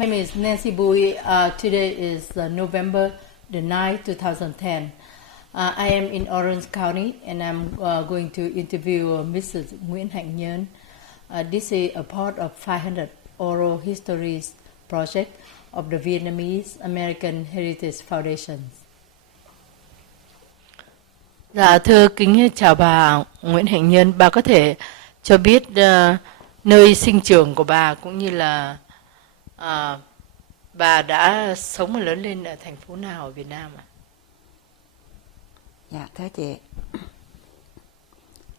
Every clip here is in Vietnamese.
My name is Nancy Bui. Today is November the 9th, 2010. I am in Orange County and I'm going to interview Mrs. Nguyễn Hạnh Nhân. This is a part of 500 Oral Histories project of the Vietnamese American Heritage Foundation. Dạ, thưa kính chào bà Nguyễn Hạnh Nhân. Bà có thể cho biết nơi sinh trưởng của bà cũng như là bà đã sống và lớn lên ở thành phố nào ở Việt Nam ạ? Dạ, thưa chị,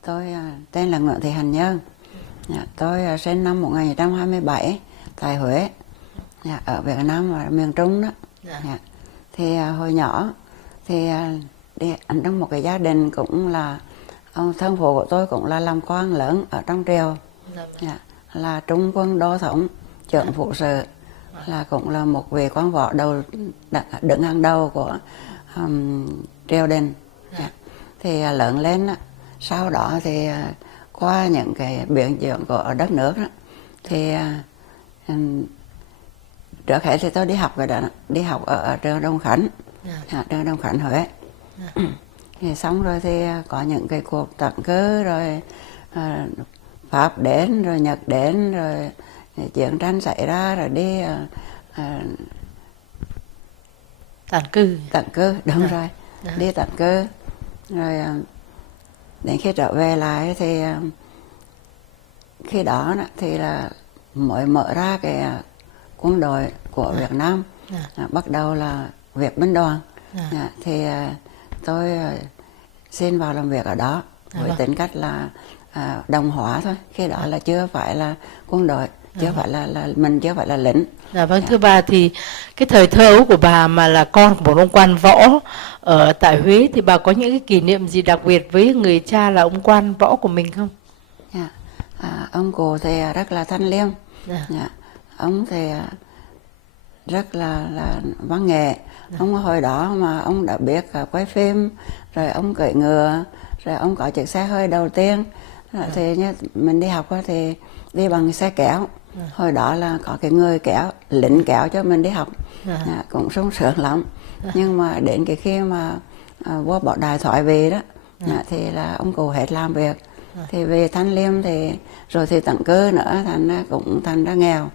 tôi tên là Nguyễn Thị Hạnh Nhân. Dạ, tôi sinh năm 1927 tại Huế, dạ, ở Việt Nam và miền Trung đó. Dạ. Thì hồi nhỏ thì đi trong một cái gia đình cũng là ông thân phụ của tôi cũng là làm quan lớn ở trong triều, dạ, là trung quân đô thống trưởng phụ sự, là cũng là một vị quan võ đứng hàng đầu của triều đình. Dạ. Thì lớn lên sau đó thì qua những cái biến chuyển của đất nước đó, thì trước hết thì tôi đi học ở trường Đông Khánh, trường Đông Khánh Huế. Thì xong rồi thì có những cái cuộc tận cư, rồi Pháp đến, rồi Nhật đến, rồi chiến tranh xảy ra, rồi đi tận cư, đúng rồi, đi tận cư. Rồi đến khi trở về lại thì khi đó thì là mới mở ra cái quân đội của Việt Nam, bắt đầu là Việt binh đoàn. Thì tôi xin vào làm việc ở đó với tính cách là đồng hóa thôi, khi đó là chưa phải là quân đội, chưa phải là mình chưa phải là lính. Dạ vâng, thưa bà, thì cái thời thơ ấu của bà mà là con của một ông quan võ ở tại Huế thì bà có những cái kỷ niệm gì đặc biệt với người cha là ông quan võ của mình không? Dạ. Ông cụ thì rất là thanh liêm. Dạ. Ông thì rất là văn nghệ. Ông hồi đó mà ông đã biết quay phim, rồi ông cưỡi ngựa, rồi ông có chiếc xe hơi đầu tiên. Thì như mình đi học thì đi bằng xe kéo. Hồi đó là có cái người kéo, lính kéo cho mình đi học. Cũng sung sướng lắm. Nhưng mà đến cái khi mà vua Bảo Đại thoái về đó, thì là ông cụ hết làm việc. Thì về thanh liêm thì rồi thì tận cư nữa, thành ra nghèo.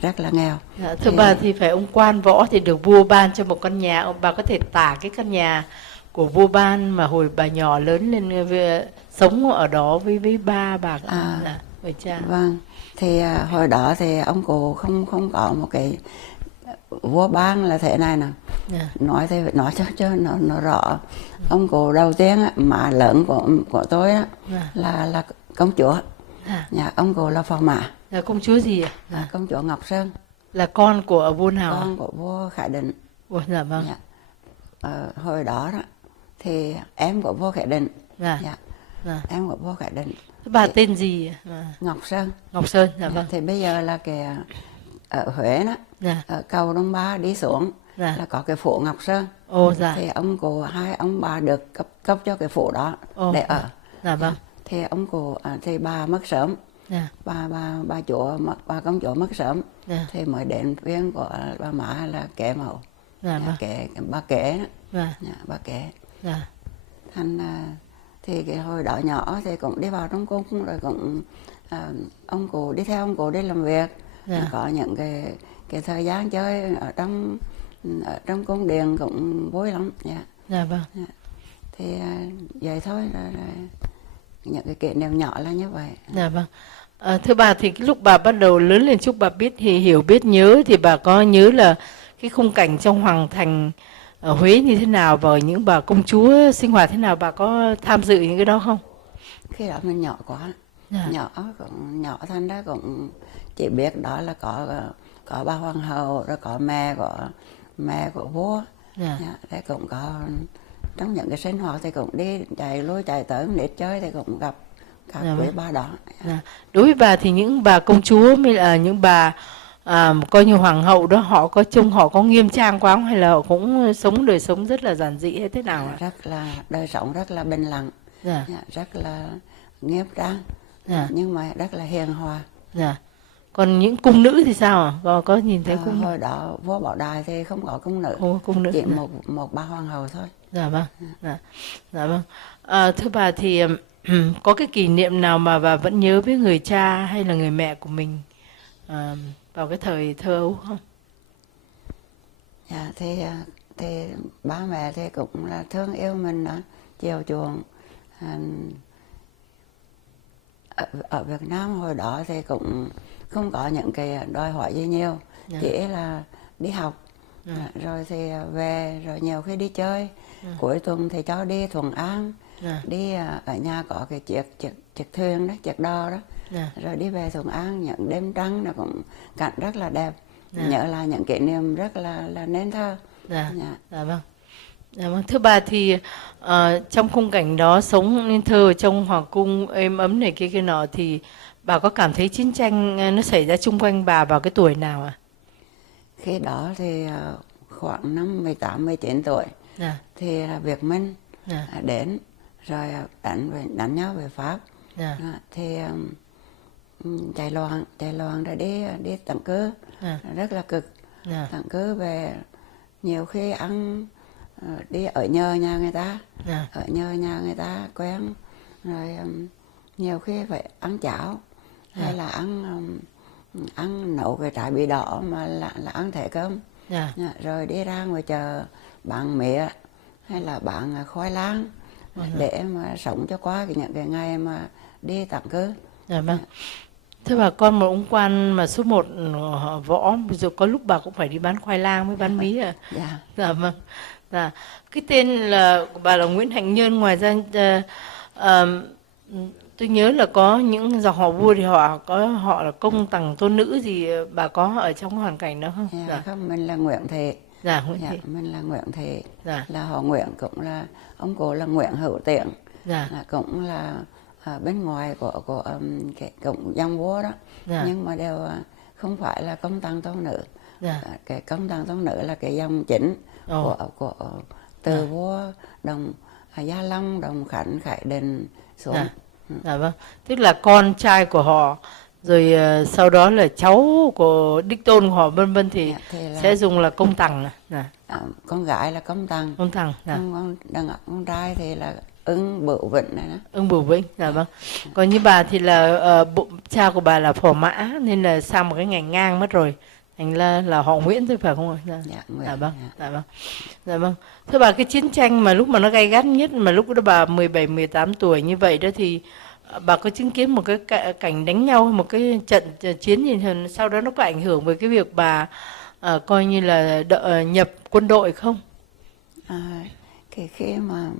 Rất là nghèo. Thưa bà, thì phải ông quan võ thì được vua ban cho một căn nhà. Bà có thể tả cái căn nhà của vua ban mà hồi bà nhỏ lớn lên sống ở đó với ba bà với cha? Vâng, thì hồi đó thì ông cụ không có một cái vua ban là thế này nè. Nói thì nói cho nó rõ. Ông cụ đầu tiên mà lớn của tôi là công chúa. Ông cụ là phò mã. Là công chúa gì ạ? Công chúa Ngọc Sơn. Là con của vua nào? Con của vua Khải Định. Dạ vâng. Hồi đó thì em của vua Khải Định. Em của vua Khải Định. Bà tên gì? Ngọc Sơn. Ngọc Sơn, dạ vâng. Thì bây giờ là cái ở Huế đó, ở cầu Đông Ba đi xuống là có cái phủ Ngọc Sơn. Thì ông cụ hai ông bà được cấp cho cái phủ đó để ở. Dạ vâng. Thì ông cụ thì bà mất sớm. Bà công chúa mất sớm. Thì mới đến viên của bà Mã là Kế Mẫu. Bà Kế đó. Bà Kế. Thành thì cái hồi đó nhỏ thì cũng đi vào trong cung, rồi cũng ông cụ đi theo ông cụ đi làm việc. Có những cái thời gian chơi ở trong cung điện cũng vui lắm. Thì vậy thôi, rồi những cái kỷ niệm nhỏ là như vậy. Dạ vâng. Thưa bà, thì cái lúc bà bắt đầu lớn lên chút bà biết thì hiểu biết nhớ, thì bà có nhớ là cái khung cảnh trong hoàng thành ở Huế như thế nào, và những bà công chúa sinh hoạt thế nào, bà có tham dự những cái đó không? Khi đó mình nhỏ quá, nhỏ thành ra cũng chỉ biết đó là có bà hoàng hậu, rồi có mẹ của vua. Thế cũng có trong những cái sinh hoạt thì cũng đi chạy lui chạy tới nít chơi thì cũng gặp các quý bà đó. Đối với bà thì những bà công chúa mới là những bà coi như hoàng hậu đó, họ có nghiêm trang quá không, hay là họ cũng sống đời sống rất là giản dị hay thế nào ạ? Rất là đời sống rất là bình lặng, rất là nghiêm trang, nhưng mà rất là hiền hòa. Còn những cung nữ thì sao ạ? Có nhìn thấy cung nữ? Hồi đó vua Bảo Đại thì không có cung nữ, Không có cung nữ. chỉ một bà hoàng hậu thôi. Dạ vâng. Dạ vâng. Thưa bà thì có cái kỷ niệm nào mà bà vẫn nhớ với người cha hay là người mẹ của mình vào cái thời thơ ấu không? Dạ, thì ba mẹ thì cũng là thương yêu mình đó, chiều chuộng. Ở Việt Nam hồi đó thì cũng không có những cái đòi hỏi gì nhiều, chỉ là đi học, rồi thì về, rồi nhiều khi đi chơi. Cuối tuần thì cho đi Thuận An, đi ở nhà có cái chiếc thuyền đó, chiếc đò đó, rồi đi về Thuận An những đêm trăng, là cũng cảnh rất là đẹp. Nhớ là những kỷ niệm rất là nên thơ. Dạ vâng. Dạ vâng. Thưa bà thì trong khung cảnh đó sống nên thơ ở trong hoàng cung êm ấm này kia nọ, thì bà có cảm thấy chiến tranh nó xảy ra chung quanh bà vào cái tuổi nào ạ? Khi đó thì khoảng năm 18, 19 tuổi thì là Việt Minh đến rồi đánh nhau về Pháp. Thì chạy loạn rồi đi tận cư, rất là cực. Tận cư về nhiều khi ăn đi ở nhờ nhà người ta, ở nhờ nhà người ta quen, rồi nhiều khi phải ăn cháo, hay là ăn nấu cái trái bí đỏ mà là ăn thẻ cơm. Rồi đi ra ngoài chợ bán mía hay là bán khoai lang, để mà sống cho qua những cái ngày mà đi tận cư. Vâng. Thưa bà, con một ông quan mà số 1 võ, rồi có lúc bà cũng phải đi bán khoai lang với bán mía à? Dạ vâng. Dạ. Cái tên là của bà là Nguyễn Hạnh Nhân. Ngoài ra tôi nhớ là có những dòng họ vua thì họ là công tằng tôn nữ gì, bà có ở trong hoàn cảnh đó không? Không, mình là Nguyễn Thị. Mình là Nguyễn Thị, là họ Nguyễn, cũng là ông cố là Nguyễn Hữu Tiện, cũng là bên ngoài của cái cũng dòng vua đó, nhưng mà đều không phải là công tằng tôn nữ. Cái công tằng tôn nữ là cái dòng chính của từ vua Đồng Gia Long, Đồng Khánh, Khải Định xuống. Dạ vâng. Tức là con trai của họ, rồi sau đó là cháu của đích tôn của họ vân vân thì sẽ dùng là công tằng. Con gái là công tằng. Con trai thì là Ưng Bửu Vĩnh này đó. Ưng Bửu Vĩnh. Dạ vâng. Còn như bà thì là cha của bà là Phò Mã, nên là sang một cái ngành ngang mất rồi, thành là họ Nguyễn thôi phải không ạ? Dạ vâng. Dạ vâng. Thưa bà, cái chiến tranh mà lúc mà nó gay gắt nhất, mà lúc đó bà 17, 18 tuổi như vậy đó, thì bà có chứng kiến một cái cảnh đánh nhau, một cái trận chiến gì, sau đó nó có ảnh hưởng về cái việc bà coi như là nhập quân đội không? Khi mà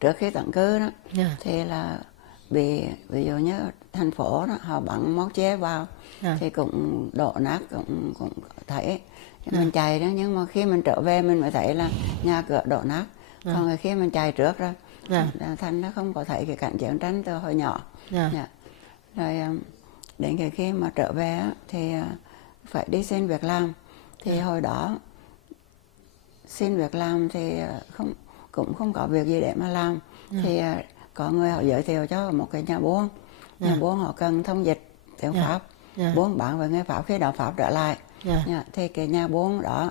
trước khi tận cư đó, thì là ví dụ như thành phố đó họ bắn máu ché vào, thì cũng đổ nát, cũng thấy mình chạy đó, nhưng mà khi mình trở về mình mới thấy là nhà cửa đổ nát. Còn khi mình chạy trước rồi thành nó không có thấy cái cảnh chiến tranh từ hồi nhỏ. Rồi đến cái khi mà trở về thì phải đi xin việc làm, thì hồi đó xin việc làm thì cũng không có việc gì để mà làm. Thì có người họ giới thiệu cho một cái nhà buôn. Nhà buôn họ cần thông dịch tiếng Pháp, buôn bán với người Pháp khi đó Pháp trở lại. Thì cái nhà buôn đó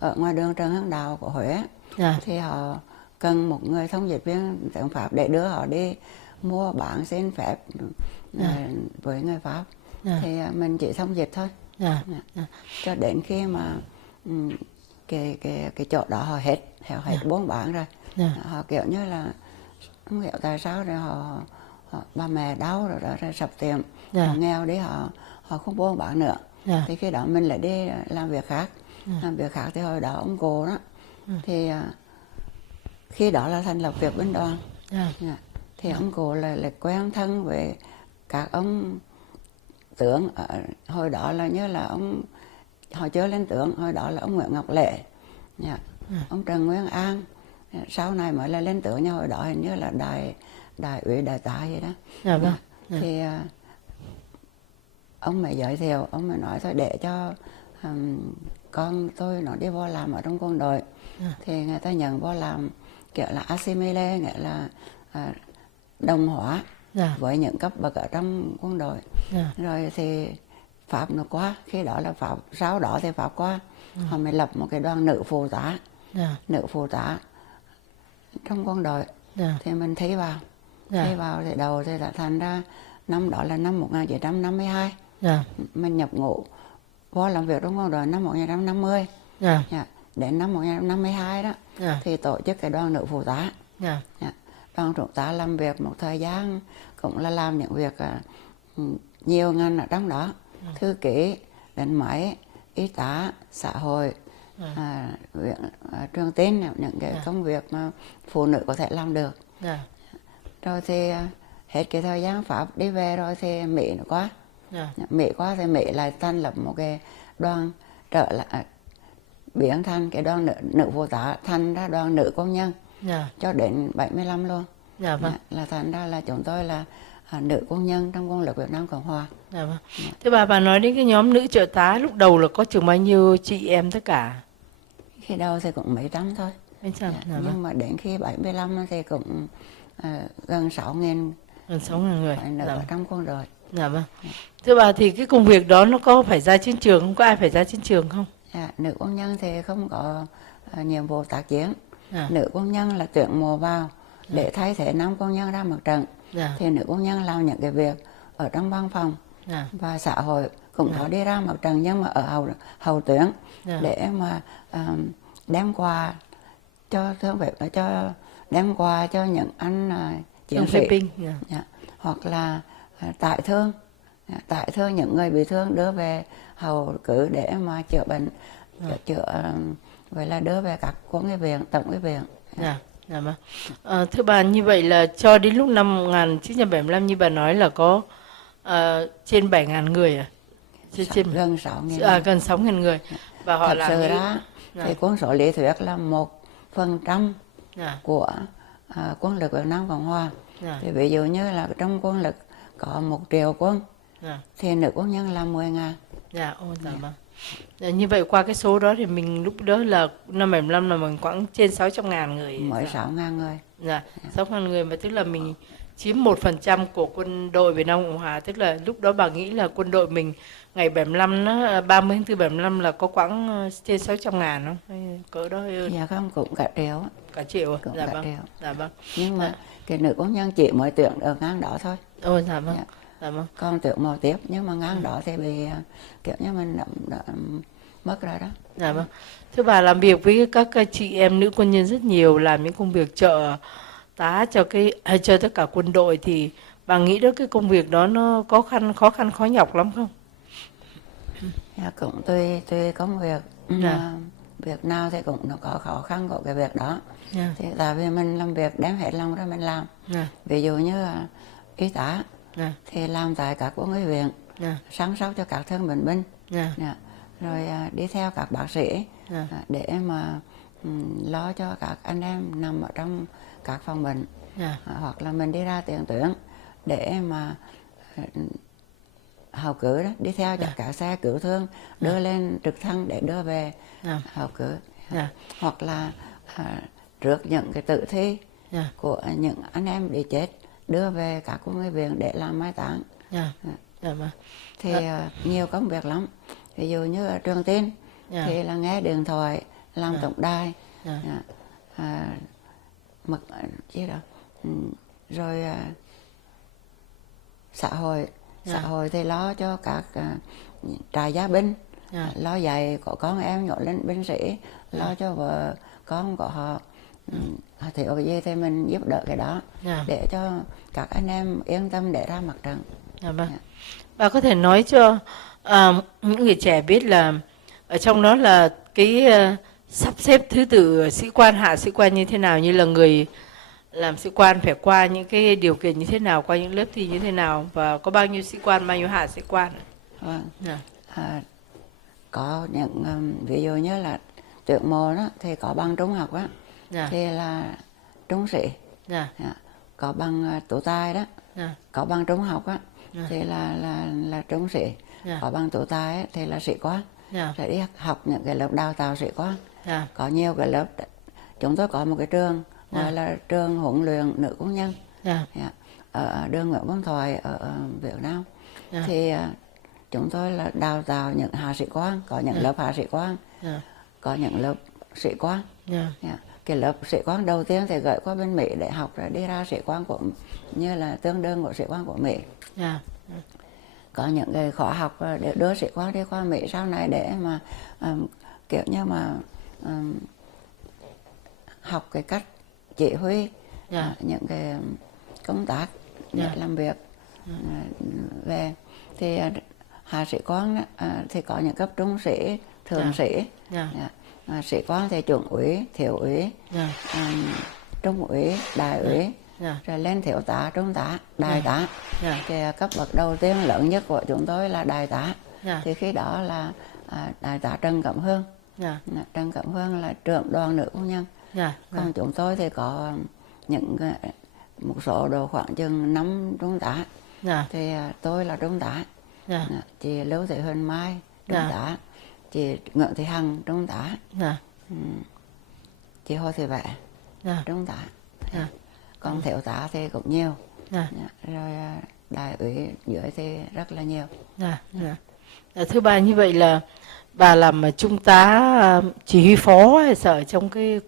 ở ngoài đường Trần Hưng Đạo của Huế, thì họ cần một người thông dịch viên tiếng Pháp để đưa họ đi mua bán xin phép với người Pháp. Thì mình chỉ thông dịch thôi. Cho đến khi mà cái chỗ đó họ hết buôn bán rồi, họ kiểu như là không hiểu tại sao rồi họ ba mẹ đau rồi sập tiệm, họ nghèo đấy, họ không buôn bán nữa. Thì khi đó mình lại đi làm việc khác. Thì hồi đó ông cô đó thì khi đó là thành lập Việt binh đoàn. Thì ông cô là quen thân với các ông tướng. Hồi đó là như là họ chưa lên tướng, hồi đó là ông Nguyễn Ngọc Lễ, ông Trần Nguyên An, sau này mới là lên tướng, nhưng hồi đó hình như là đại ủy đại tá gì đó. Thì ông mới giới thiệu, ông mới nói thôi để cho con tôi nó đi vô làm ở trong quân đội. Thì người ta nhận vô làm kiểu là assimile, nghĩa là đồng hóa với những cấp bậc ở trong quân đội. Rồi thì Pháp nó qua, khi đó là Pháp, sau đó thì Pháp qua, họ mới lập một cái đoàn nữ phụ tá, nữ phụ tá trong quân đội, thì mình thấy vào, thì đầu thì đã thành ra năm đó là năm 1952, mình nhập ngũ vô làm việc trong quân đội năm 1950, đến năm 1952 đó, thì tổ chức cái đoàn nữ phụ tá. Đoàn chúng ta làm việc một thời gian cũng là làm những việc nhiều ngành ở trong đó, thư ký, đánh máy, y tá, xã hội, truyền tin, những cái công việc mà phụ nữ có thể làm được. Rồi thì hết cái thời gian Pháp đi về rồi thì Mỹ nó qua, Mỹ qua thì Mỹ lại thành lập một cái đoàn trở lại, biến thành cái đoàn nữ phụ tá thành ra đoàn nữ công nhân cho đến 75 luôn. Là thành ra là chúng tôi là nữ công nhân trong quân lực Việt Nam Cộng Hòa. Thế bà nói đến cái nhóm nữ trợ tá lúc đầu là có chừng bao nhiêu chị em tất cả? Khi đầu thì cũng mấy trăm thôi. Nhưng mà đến khi 75 thì cũng gần 6.000. Gần 6.000 người. Phải nữ ở trong quân đội. Thưa bà thì cái công việc đó nó có phải ra chiến trường không? Có ai phải ra chiến trường không? Nữ quân nhân thì không có nhiệm vụ tác chiến. Nữ quân nhân là tuyển mộ vào để thay thế nam quân nhân ra mặt trận. Thì nữ quân nhân làm những cái việc ở trong văn phòng và xã hội cũng có đi ra mặt trận, nhưng mà ở hậu tuyến để mà đem quà cho thương vệ, cho đem quà cho những anh chiến sĩ, hoặc là tải thương những người bị thương đưa về hậu cứ để mà chữa bệnh, vậy là đưa về các quân y viện, tổng y viện. Thưa bà, như vậy là cho đến lúc năm 1975 như bà nói là có trên 7.000 người gần 6.000 gần 6.000 người. Và họ thật sự ra thì quân số lý thuyết là 1% của quân lực Việt Nam Cộng Hòa. Thì ví dụ như là trong quân lực có 1 triệu quân thì nữ quân nhân là 10.000. Như vậy qua cái số đó thì mình lúc đó là năm 75 là mình khoảng trên 600.000 người. Mới 6.000 người. 6.000 người, mà tức là mình chiếm 1% của quân đội Việt Nam Cộng Hòa. Tức là lúc đó bà nghĩ là quân đội mình ngày 75 nó 30 tháng 4 75 là có khoảng trên 600.000 không? Hay cỡ đó hơn? Dạ không, cũng cả triệu. Cả triệu. Cũng cả triệu. Dạ vâng. Nhưng mà cái nữ quân nhân chỉ mới tuyển ở ngang đó thôi. Dạ vâng. Còn tuyển màu tiếp, nhưng mà ngang đó thì bị kiểu như mình đã mất rồi đó. Dạ vâng. Thưa bà, làm việc với các chị em nữ quân nhân rất nhiều, làm những công việc trợ tá cho tất cả quân đội, thì bà nghĩ đó cái công việc đó nó khó khăn khó nhọc lắm không? Dạ, cũng tùy công việc. Việc nào thì cũng nó có khó khăn của cái việc đó. Thì tại vì mình làm việc đem hết lòng ra mình làm. Ví dụ như y tá thì làm tại các quân y viện, chăm sóc cho các thương bệnh binh, rồi đi theo các bác sĩ để mà lo cho các anh em nằm ở trong các phòng bệnh, hoặc là mình đi ra tiền tuyến để mà hậu cứu đó, đi theo các xe cứu thương đưa lên trực thăng để đưa về hậu cứu, hoặc là trước những cái tử thi của những anh em bị chết đưa về các quân y viện để làm mai táng. Thì nhiều công việc lắm. Ví dụ như ở trường tin thì là nghe điện thoại, làm tổng đài, rồi xã hội thì lo cho các trại gia binh, lo dạy có con em nhỏ lên binh sĩ, lo cho vợ con của họ thiếu cái gì thì mình giúp đỡ cái đó để cho các anh em yên tâm để ra mặt trận. Bà có thể nói cho những người trẻ biết là ở trong đó là cái sắp xếp thứ tự sĩ quan, hạ sĩ quan như thế nào, như là người làm sĩ quan phải qua những cái điều kiện như thế nào, qua những lớp thi như thế nào, và có bao nhiêu sĩ quan, bao nhiêu hạ sĩ quan? Có những ví dụ như là tuyển mộ đó thì có bằng trung học á, thì là trung sĩ, có bằng tú tài đó, có bằng trung học á thì là trung sĩ, có bằng tú tài ấy, thì là sĩ quan, sẽ đi học những cái lớp đào tạo sĩ quan. Có nhiều cái lớp, chúng tôi có một cái trường gọi là trường huấn luyện nữ quân nhân ở đường Nguyễn Văn Thoại ở Việt Nam. Thì chúng tôi là đào tạo những hạ sĩ quan, có những lớp hạ sĩ quan, có những lớp sĩ quan. Cái lớp sĩ quan đầu tiên thì gửi qua bên Mỹ để học rồi đi ra sĩ quan của như là tương đương của sĩ quan của Mỹ. Có những cái khóa học để đưa sĩ quan đi qua Mỹ sau này để mà kiểu như mà học cái cách chỉ huy những cái công tác để làm việc về. Thì hạ sĩ quan thì có những cấp trung sĩ, thượng sĩ, sĩ quan thì chuẩn úy, thiếu úy, trung úy, đại úy, rồi lên thiếu tá, trung tá, đại tá. Thì cấp bậc đầu tiên lớn nhất của chúng tôi là đại tá. Thì khi đó là đại tá Trần Cẩm Hương. Trần Cẩm Hương là trưởng đoàn nữ quân nhân. Còn chúng tôi thì có những một số độ khoảng chừng 5 trung tá. Thì tôi là trung tá. Chị Lưu Thị Huỳnh Mai trung tá, chị Nguyễn Thị Hằng trung tá, chị Hồ Thị Vẽ trung tá. Còn thiếu tá thì cũng nhiều. Rồi đại úy dưới thì rất là nhiều. Thưa bà, như vậy là bà làm trung tá chỉ huy phó hay sở trong cái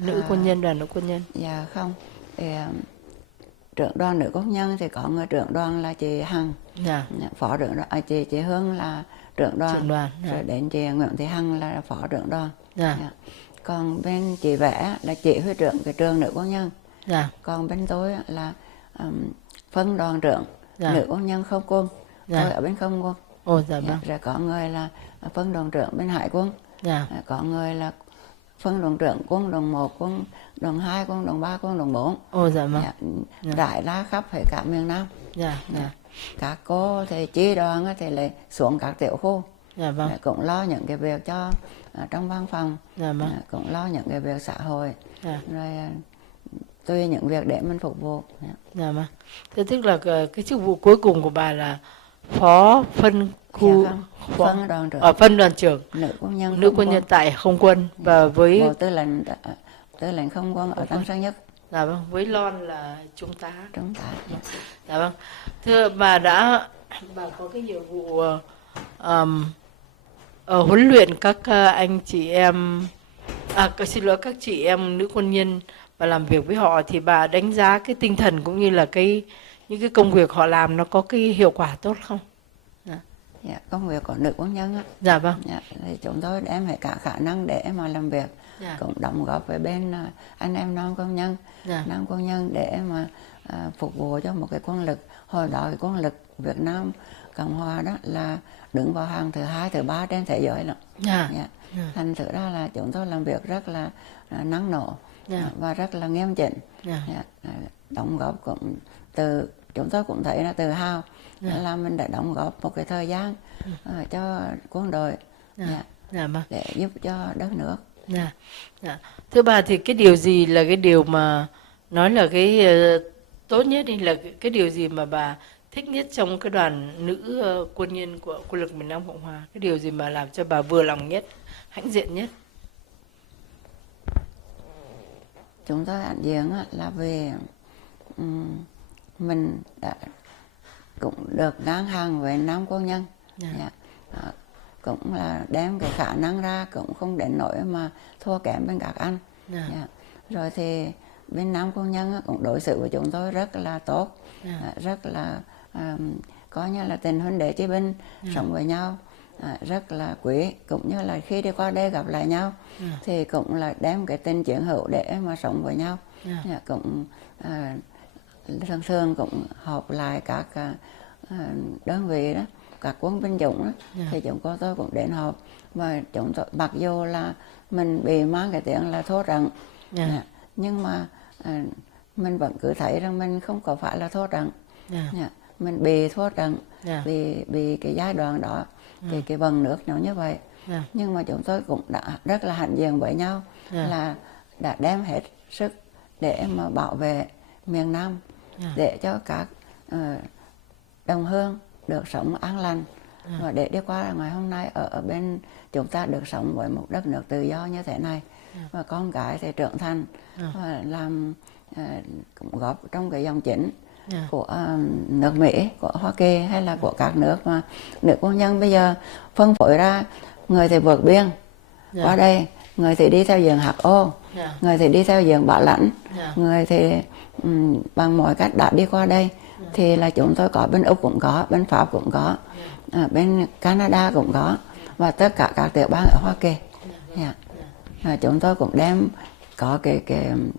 nữ quân nhân, đoàn nữ quân nhân? Dạ không, thì trưởng đoàn nữ quân nhân thì có người trưởng đoàn là chị Hằng, phó trưởng đoàn chị Hương là trưởng đoàn, rồi đến chị Nguyễn Thị Hằng là phó trưởng đoàn. Còn bên chị Vẽ là chỉ huy trưởng cái trường nữ quân nhân. Còn bên tôi là phân đoàn trưởng nữ quân nhân không quân. Tôi ở bên không quân. Rồi có người là phân đoàn trưởng bên hải quân. Có người là phân đoàn trưởng quân đoàn 1, quân đoàn 2, quân đoàn 3, quân đoàn 4. Rải ra khắp hết cả miền Nam. Các cô thì chi đoàn thì lại xuống các tiểu khu. Cũng lo những cái việc cho trong văn phòng, cũng lo những cái việc xã hội, rồi tùy những việc để mình phục vụ. Thế tức là cái chức vụ cuối cùng của bà là phó phân khu, phân đoàn trưởng nữ quân nhân tại không quân, và với Bộ tư lệnh không quân ở Tân Sơn Nhất. Với lon là trung tá. Thưa bà, bà có cái nhiệm vụ huấn luyện các anh chị em, các chị em nữ quân nhân và làm việc với họ, thì bà đánh giá cái tinh thần cũng như là những cái công việc họ làm nó có cái hiệu quả tốt không? Công việc của nữ quân nhân thì chúng tôi đem hết cả khả năng để mà làm việc, cũng đóng góp với bên anh em nam quân nhân, nam quân nhân để mà phục vụ cho một cái quân lực. Hồi đó cái quân lực Việt Nam Cộng Hòa đó là đứng vào hàng thứ 2, thứ 3 trên thế giới lắm. Thành thử ra là chúng tôi làm việc rất là năng nổ và rất là nghiêm chỉnh. Đóng góp cũng từ chúng tôi cũng thấy là tự hào là mình đã đóng góp một cái thời gian cho quân đội để giúp cho đất nước. Thưa bà, thì cái điều gì là cái điều mà nói là cái tốt nhất, hay là cái điều gì mà bà thích nhất trong cái đoàn nữ quân nhân của quân lực miền Nam Cộng Hòa? Cái điều gì mà làm cho bà vừa lòng nhất, hãnh diện nhất? Chúng tôi hãnh diện là vì mình đã cũng được ngang hàng với nam quân nhân. Cũng là đem cái khả năng ra, cũng không đến nỗi mà thua kém bên các anh. Rồi thì bên nam quân nhân cũng đối xử với chúng tôi rất là tốt, rất là coi như là tình huynh đệ chí binh, sống với nhau rất là quý. Cũng như là khi đi qua đây gặp lại nhau thì cũng là đem cái tình chiến hữu để mà sống với nhau. Cũng thường thường cũng họp lại các đơn vị đó, các quân binh chủng đó, thì chúng tôi cũng đến họp. Và chúng tôi mặc dù là mình bị mang cái tiếng là thua trận, nhưng mà mình vẫn cứ thấy rằng mình không có phải là thua trận. Mình bị thua trận vì cái giai đoạn đó, thì cái vần nước nó như vậy. Nhưng mà chúng tôi cũng đã rất là hãnh diện với nhau, là đã đem hết sức để mà bảo vệ miền Nam, để cho các đồng hương được sống an lành, và để đi qua ngày hôm nay ở bên chúng ta được sống với một đất nước tự do như thế này. Và con cái thì trưởng thành và làm cũng góp trong cái dòng chính của nước Mỹ, của Hoa Kỳ hay là của các nước mà nước công nhân bây giờ phân phối ra, người thì vượt biên qua đây, người thì đi theo diện HO, người thì đi theo diện bảo lãnh, người thì bằng mọi cách đã đi qua đây. Thì là chúng tôi có bên Úc cũng có, bên Pháp cũng có, bên Canada cũng có, và tất cả các tiểu bang ở Hoa Kỳ. Chúng tôi cũng đem có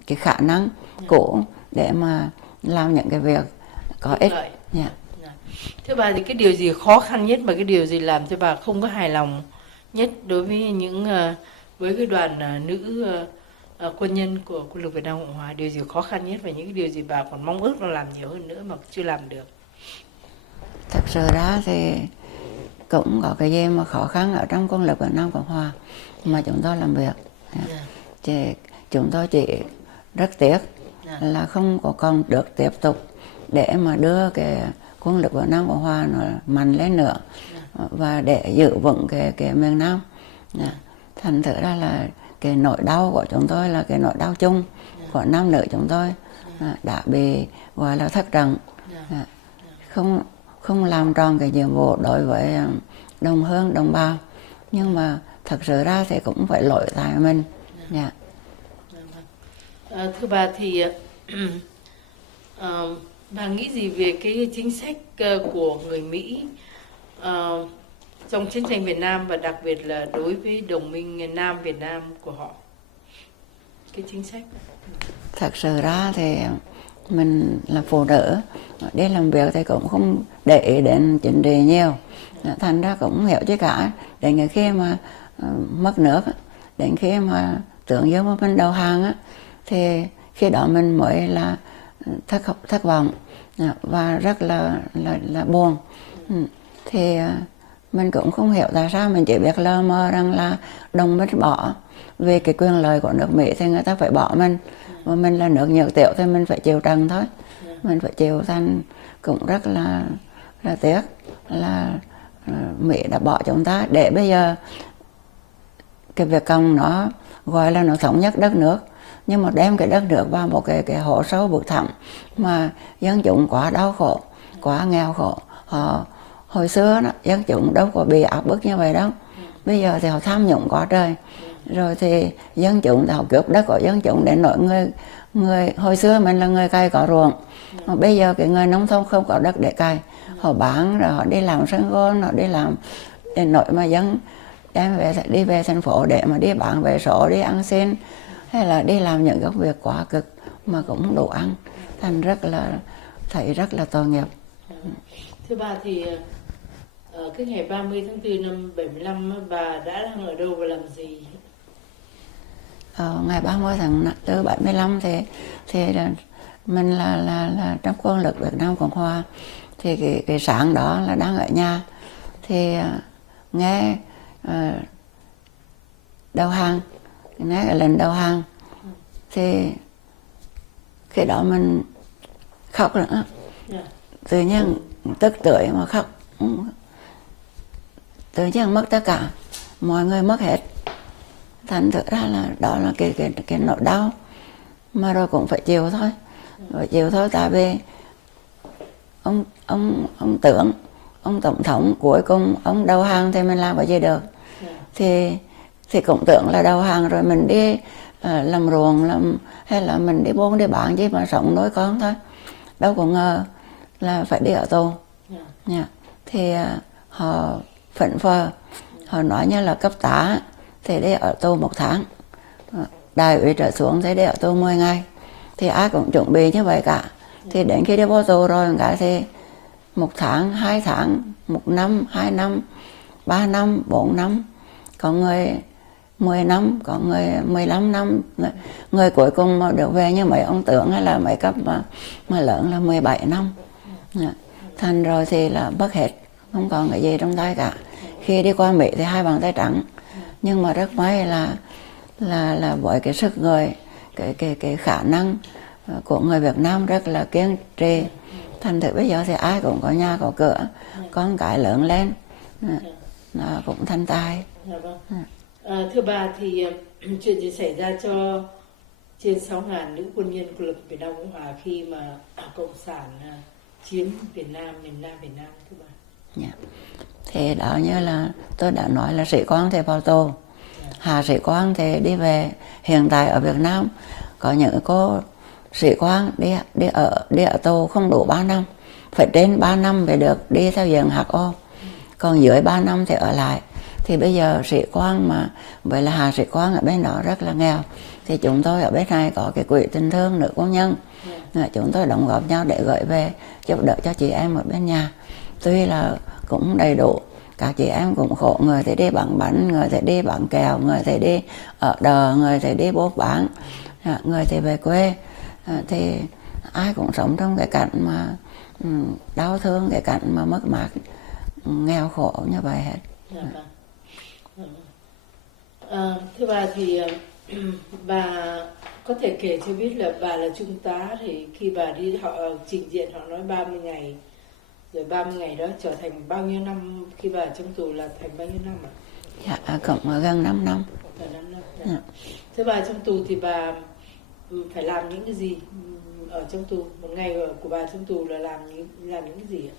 cái khả năng cũ để mà làm những cái việc có ích. Thưa bà thì cái điều gì khó khăn nhất và cái điều gì làm cho bà không có hài lòng nhất đối với với cái đoàn nữ quân nhân của quân lực Việt Nam Cộng Hòa? Điều gì khó khăn nhất và những cái điều gì bà còn mong ước nó làm nhiều hơn nữa mà chưa làm được? Thật sự ra thì cũng có cái gì mà khó khăn ở trong quân lực Việt Nam Cộng Hòa mà chúng tôi làm việc. Chúng tôi chỉ rất tiếc là không có còn được tiếp tục để mà đưa cái quân lực Việt Nam Cộng Hòa nó mạnh lên nữa và để giữ vững cái miền Nam. Thành thử ra là cái nỗi đau của chúng tôi là cái nỗi đau chung của nam nữ chúng tôi đã bị gọi là thất trận, không làm tròn cái nhiệm vụ đối với đồng hương đồng bào, nhưng mà thật sự ra thì cũng phải lỗi tại mình. Thưa bà thì bà nghĩ gì về cái chính sách của người Mỹ trong chiến tranh Việt Nam và đặc biệt là đối với đồng minh Nam Việt Nam của họ? Cái chính sách thật sự ra thì mình là phụ nữ đi làm việc thì cũng không để ý đến chính trị nhiều, thành ra cũng hiểu chứ cả. Đến khi mà mất nước, đến khi mà tưởng giống mình đầu hàng á, thì khi đó mình mới là thất vọng và rất là buồn. Thì mình cũng không hiểu tại sao, mình chỉ biết lờ mờ rằng là đồng minh bỏ vì cái quyền lợi của nước Mỹ thì người ta phải bỏ mình, và mình là nước nhược tiểu thì mình phải chịu trần thôi, mình phải chịu. Thành cũng rất là tiếc là Mỹ đã bỏ chúng ta để bây giờ cái Việt Cộng nó gọi là nó thống nhất đất nước, nhưng mà đem cái đất nước vào một cái hố sâu vực thẳm mà dân chúng quá đau khổ, quá nghèo khổ. Hồi xưa đó, dân chúng đâu có bị áp bức như vậy đâu. Bây giờ thì họ tham nhũng quá trời, rồi thì dân chúng thì họ cướp đất của dân chúng đến nỗi người hồi xưa mình là người cày có ruộng, mà bây giờ cái người nông thôn không có đất để cày, họ bán rồi họ đi làm sân gôn, họ đi làm đến nỗi mà dân đi về thành phố để mà đi bán vé số, đi ăn xin hay là đi làm những công việc quá cực mà cũng không đủ ăn. Thành thấy rất là tội nghiệp. Thưa bà thì cái ngày 30 tháng 4 năm 75 bà đã đang ở đâu và làm gì? Ngày 30 tháng 4 75 thì mình là trong quân lực Việt Nam Cộng Hòa. Thì cái sáng đó là đang ở nhà thì nghe đầu hàng, nghe cái lệnh đầu hàng, thì khi đó mình khóc nữa. Tự nhiên tức tưởi mà khóc, tự nhiên mất tất cả, mọi người mất hết. Thành thử ra là đó là cái nỗi đau mà rồi cũng phải chịu thôi, tại vì ông tưởng, ông tổng thống cuối cùng ông đầu hàng thì mình làm cái gì được. Thì cũng tưởng là đầu hàng rồi mình đi làm ruộng hay là mình đi buôn đi bán chứ mà sống nuôi con thôi, đâu có ngờ là phải đi ở tù. Thì họ phẫn phờ, họ nói như là cấp tá thì đi ở tù 1 tháng, đại úy trở xuống thì đi ở tù 10 ngày. Thì ai cũng chuẩn bị như vậy cả. Thì đến khi đi vô tù rồi cái thì 1 tháng, 2 tháng, 1 năm, 2 năm, 3 năm, 4 năm, có người 10 năm, có người 15 năm, người cuối cùng mà được về như mấy ông tướng hay là mấy cấp mà lớn là 17 năm. Thành rồi thì là mất hết, không còn cái gì trong tay cả. Khi đi qua Mỹ thì 2 bàn tay trắng, nhưng mà rất may là với cái sức người, cái khả năng của người Việt Nam rất là kiên trì. Thành thử bây giờ thì ai cũng có nhà có cửa, con cái lớn lên nó cũng thành tài. Thưa bà thì chuyện gì xảy ra cho trên 6.000 nữ quân nhân của lực Việt Nam Cộng Hòa khi mà cộng sản chiếm Việt Nam, miền Nam Việt Nam thưa bà. Yeah. Thì đó như là tôi đã nói là sĩ quan thì vào tù, hạ sĩ quan thì đi về. Hiện tại ở Việt Nam có những cô sĩ quan đi ở tù không đủ 3 năm, phải trên 3 năm mới được đi theo diện HO, còn dưới 3 năm thì ở lại. Thì bây giờ sĩ quan mà vậy là hạ sĩ quan ở bên đó rất là nghèo, thì chúng tôi ở bên này có cái quỹ tình thương nữ quân nhân, chúng tôi đóng góp nhau để gửi về giúp đỡ cho chị em ở bên nhà. Tuy là cũng đầy đủ, các chị em cũng khổ, người thì đi bán bánh, người thì đi bán kẹo, người thì đi ở đờ, người thì đi bốt bán, người thì về quê. Thì ai cũng sống trong cái cảnh mà đau thương, cái cảnh mà mất mát, nghèo khổ như vậy hết. Thưa bà thì bà có thể kể cho biết là bà là trung tá, thì khi bà đi họ trình diện họ nói 30 ngày, rồi 30 ngày đó trở thành bao nhiêu năm, khi bà trong tù là thành bao nhiêu năm ạ? Dạ, cũng gần 5 năm. Gần 5 năm. Dạ. Thưa bà, trong tù thì bà phải làm những cái gì ở trong tù? Một ngày của bà trong tù là làm những cái gì ạ?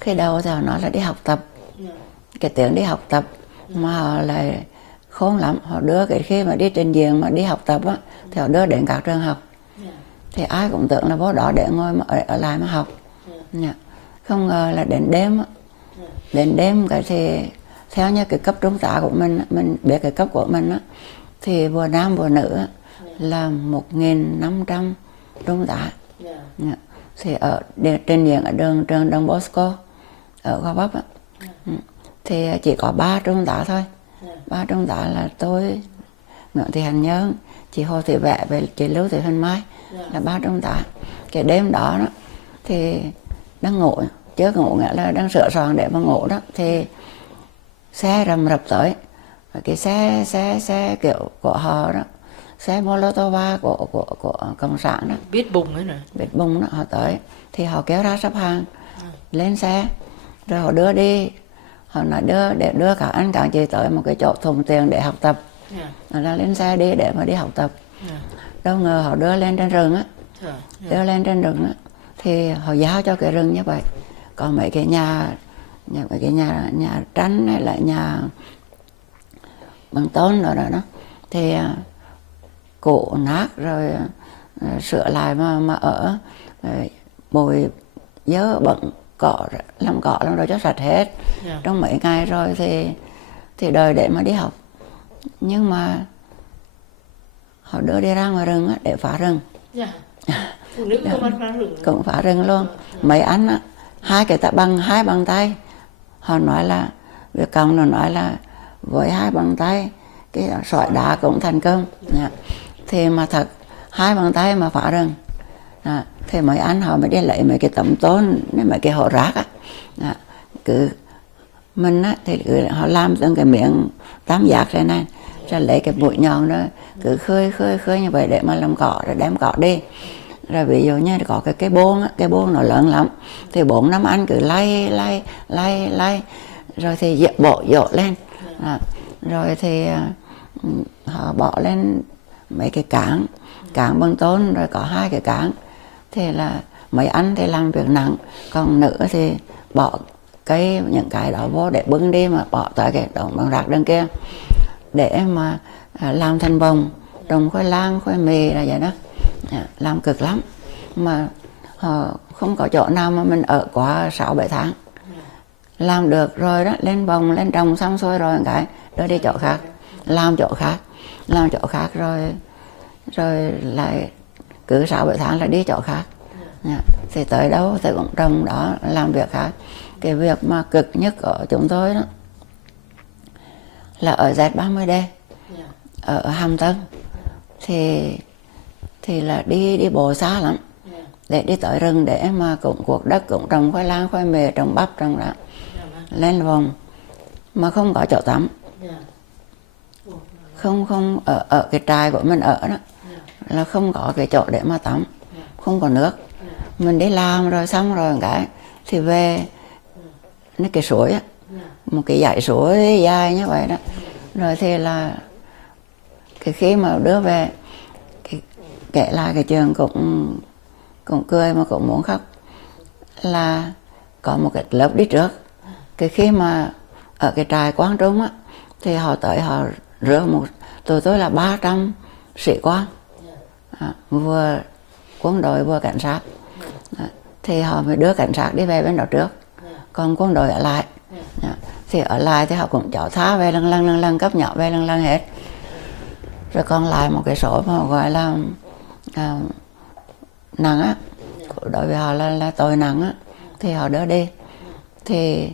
Khi đầu thì họ nói là đi học tập, cái tiếng đi học tập, mà họ lại khôn lắm. Họ đưa cái khi mà đi trình diện mà đi học tập á, thì họ đưa đến các trường học. Thì ai cũng tưởng là vô đó để ngồi mà ở lại mà học. Không ngờ là đến đêm á, đến đêm cái thì theo như cái cấp trung tá của mình biết cái cấp của mình á, thì vừa nam vừa nữ á, là 1.500 trung tá. Thì ở trình diện ở trường Don Bosco ở Gò Vấp á, thì chỉ có 3 trung tá thôi. 3 trung tá là tôi, Nguyễn Thị Hạnh Nhân, chị Hồ Thị Vẽ và chị Lưu Thị Huỳnh Mai, là 3 trung tá. Cái đêm đó thì đang ngủ, chưa ngủ, nghĩa là đang sửa soạn để mà ngủ đó, thì xe rầm rập tới. Cái xe kiểu của họ đó, xe Molotova của cộng sản đó, biết bùng ấy nè, biết bùng đó, họ tới thì họ kéo ra sắp hàng lên xe, rồi họ đưa đi. Họ nói đưa cả anh cả chị tới một cái chỗ thùng tiền để học tập, là lên xe đi để mà đi học tập. Đâu ngờ họ đưa lên trên rừng á, đưa lên trên rừng á, thì họ giao cho cái rừng như vậy. Còn mấy cái nhà tranh hay là nhà bằng tôn rồi đó thì cũ nát rồi, sửa lại mà ở bụi dơ bẩn, cỏ làm rồi cho sạch hết. Trong mấy ngày rồi thì đợi để mà đi học. Nhưng mà họ đưa đi ra ngoài rừng á, để phá rừng. Phụ nữ cũng phá rừng luôn. Mấy anh á, bằng 2 bàn tay. Họ nói là Việt Cộng nó nói là với 2 bàn tay cái sỏi đá cũng thành công. Thì mà thật 2 bàn tay mà phá rừng. Thì mấy anh họ mới đi lấy mấy cái tấm tôn, mấy cái hộ rác á. Cứ mình á thì họ làm từng cái miệng tam giác thế này, rồi lấy cái mũi nhọn đó cứ khơi như vậy để mà làm cỏ, rồi đem cỏ đi. Rồi ví dụ như có cái bôn á, cái bôn nó lớn lắm, thì 4-5 anh cứ lay rồi thì dỗ lên. Rồi thì họ bỏ lên mấy cái cán bằng tôn, rồi có 2 cái cán. Thì là mấy anh thì làm việc nặng, còn nữ thì bỏ những cái đó vô để bưng đi, mà bỏ tới cái đống bằng rác đằng kia để mà làm thành bông, trồng khoai lang, khoai mì là vậy đó. Làm cực lắm, mà họ không có chỗ nào mà mình ở quá 6-7 tháng. Làm được rồi đó, lên bông, lên trồng xong xuôi rồi cái đưa đi chỗ khác, làm chỗ khác rồi lại cứ 6-7 tháng là đi chỗ khác. Thì tới đâu thì cũng trồng đó, làm việc khác. Cái việc mà cực nhất của chúng tôi đó là ở Z30D, ở Hàm Tân, thì là đi bộ xa lắm, để đi tới rừng để mà cũng cuộc đất cũng trồng khoai lang, khoai mì, trồng bắp, trồng đó, lên vùng mà không có chỗ tắm. Không ở cái trại của mình ở đó là không có cái chỗ để mà tắm, không có nước. Mình đi làm rồi xong rồi cái thì về cái suối á, một cái dãy suối dài như vậy đó. Rồi thì là cái khi mà đưa về kể lại cái chuyện cũng cười mà cũng muốn khóc. Là có một cái lớp đi trước, cái khi mà ở cái trại Quang Trung á, thì họ tới họ rửa một tụi tôi là 300 sĩ quan, vừa quân đội vừa cảnh sát. Thì họ mới đưa cảnh sát đi về bên đó trước, còn quân đội ở lại. Thì ở lại thì họ cũng cho thả về lần lần cấp nhỏ về lần hết. Rồi còn lại một cái số mà gọi là nặng á, đối với họ là tội nặng á, thì họ đưa đi. Thì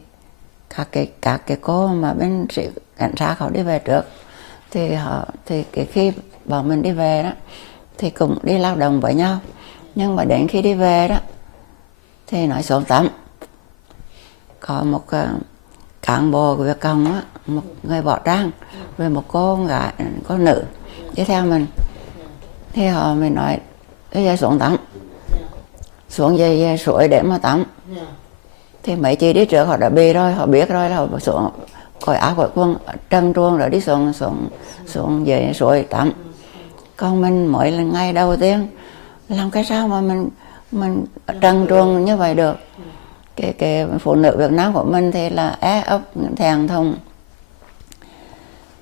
các cái cô mà bên sĩ cảnh sát họ đi về trước, thì cái khi bọn mình đi về đó thì cũng đi lao động với nhau, nhưng mà đến khi đi về đó thì nói xuống tắm. Có một cán bộ của Việt Cộng á, một người võ trang với một cô gái, cô nữ đi theo mình. Thì họ mới nói bây giờ xuống tắm, xuống về suối để mà tắm. Thì mấy chị đi trước họ đã bị rồi, họ biết rồi là họ xuống cởi áo cởi quần trần truồng rồi đi xuống về suối tắm. Còn mình mới là ngày đầu tiên, làm cái sao mà mình trần truồng như vậy được. Cái phụ nữ Việt Nam của mình thì là ấp thèn thùng,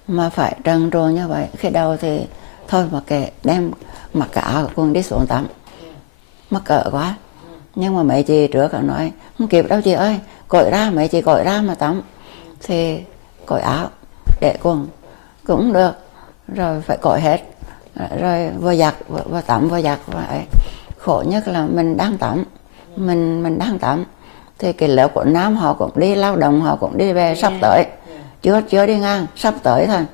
mà phải trần truồng như vậy. Khi đầu thì thôi mà kệ, đem mặc cả áo quần đi xuống tắm, mắc cỡ quá. Nhưng mà mấy chị trước họ nói không kịp đâu chị ơi, cởi ra, mấy chị cởi ra mà tắm. Thì cởi áo để quần cũng được, rồi phải cởi hết, rồi vừa giặt vừa tắm vừa giặt. Khổ nhất là mình đang tắm, mình đang tắm thì cái lớp của nam họ cũng đi lao động, họ cũng đi về sắp tới, chưa đi ngang, sắp tới thôi.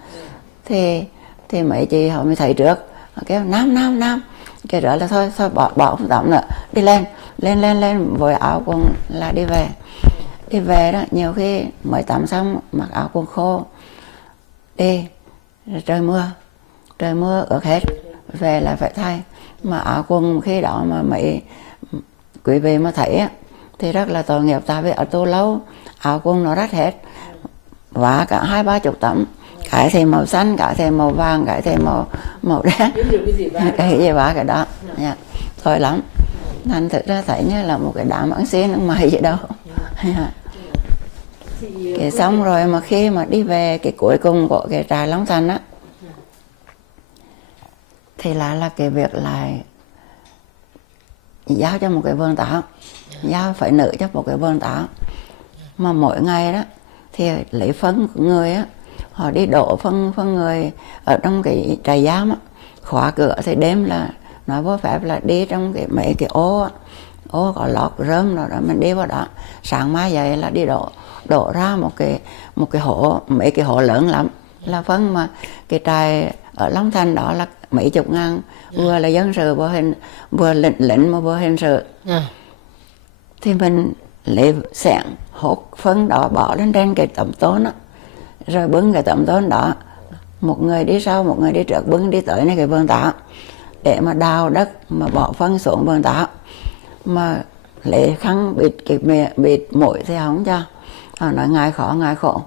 Thì mấy chị họ mới thấy trước, họ kêu nam cái đó là thôi bỏ không tắm nữa, đi lên vội áo quần là đi về đó. Nhiều khi mới tắm xong mặc áo quần khô đi, trời mưa ướt hết, về là phải thay. Mà áo quần khi đó mà mấy quý vị mà thấy á thì rất là tội nghiệp, tại vì ở tù lâu áo quần nó rách hết, và cả 20-30 tấm, cái thì màu xanh, cái thì màu vàng, cái thì màu đen, cái gì vá cái đó, thôi lắm. Thành thực ra thấy như là một cái đám ăn xin không mày gì đâu. Cái xong rồi mà khi mà đi về cái cuối cùng của cái trại Long Thành á, thì là cái việc lại giao cho một cái vườn táo, giao phải nữ cho một cái vườn táo. Mà mỗi ngày đó thì lấy phân của người á, họ đi đổ phân người ở trong cái trại giam á, khóa cửa thì đêm là nói vô phép là đi trong cái mấy cái ô có lót rơm rồi đó, mình đi vào đó. Sáng mai dậy là đi đổ ra một cái hố, mấy cái hố lớn lắm là phân. Mà cái trại ở Long Thành đó là mấy chục ngàn, vừa là dân sự vừa lính mà vừa hình sự. Thì mình lấy xẻng hốt phân đó bỏ lên trên cái tấm tôn đó, rồi bưng cái tấm tôn đó, một người đi sau một người đi trước, bưng đi tới cái vườn táo để mà đào đất mà bỏ phân xuống vườn táo. Mà lấy khăn bịt mũi thì không cho, họ nói ngại khổ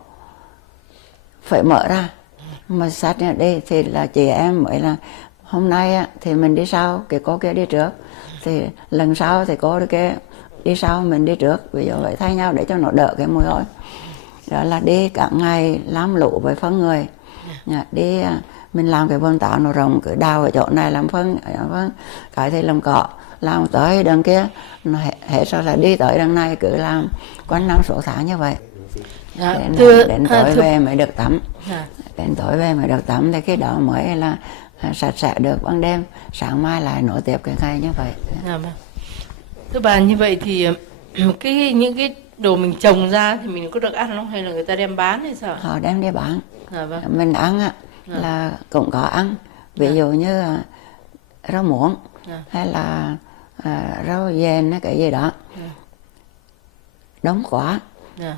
phải mở ra. Mà sát nhà đi thì là chị em mới là hôm nay á, thì mình đi sau, cái cô kia đi trước, thì lần sau thì cô kia đi sau, mình đi trước, ví dụ vậy thay nhau để cho nó đỡ cái mùi hôi. Đó là đi cả ngày làm lũ với phân người. Đi mình làm cái vườn táo nó rộng, cứ đào ở chỗ này làm phân, cái thì làm cỏ, làm tới đằng kia, nó hết rồi là đi tới đằng này, cứ làm quanh năm số tháng như vậy. Đến tối về mới được tắm. Đến tối về mới được tắm thì cái đó mới là sạch sẽ được. Ban đêm sáng mai lại nối tiếp cái ngày như vậy. Thưa bà, như vậy thì những cái đồ mình trồng ra thì mình có được ăn không, hay là người ta đem bán hay sao? Họ đem đi bán. Mình ăn á là cũng có ăn, ví dụ như rau muống hay là rau dền cái gì đó, đóng quá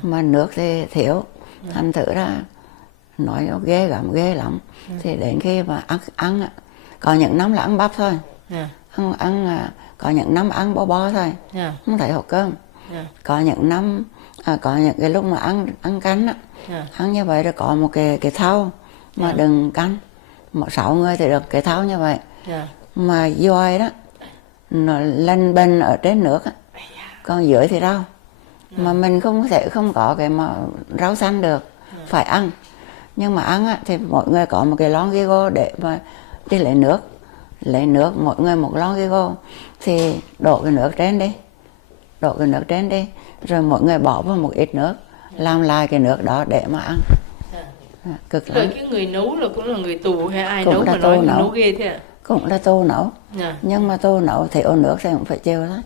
mà nước thì thiếu, thành thử ra nói nó ghê lắm. Thì đến khi mà ăn có những năm là ăn bắp thôi, có những năm ăn bo thôi, không thấy hộp cơm. Có những năm có những cái lúc mà ăn canh á, ăn như vậy rồi có một cái thau mà đừng canh, 6 người thì được cái thau như vậy. mà voi đó nó lanh bênh ở trên nước á, còn dưới thì rau. Mà mình không thể không có cái mà rau xanh được, phải ăn. Nhưng mà ăn á, thì mọi người có một cái lon gigo để mà đi lấy nước mọi người một lon gigo thì đổ cái nước trên đi rồi mọi người bỏ vào một ít nước làm lại cái nước đó để mà ăn. Cực lắm. Rồi cái người nấu là cũng là người tù hay ai Cũng nấu là mà tù nói nấu. nấu ghê thế ạ? Cũng là tô nấu. Nhưng mà tô nấu thì ô nước thì cũng phải chiều đó,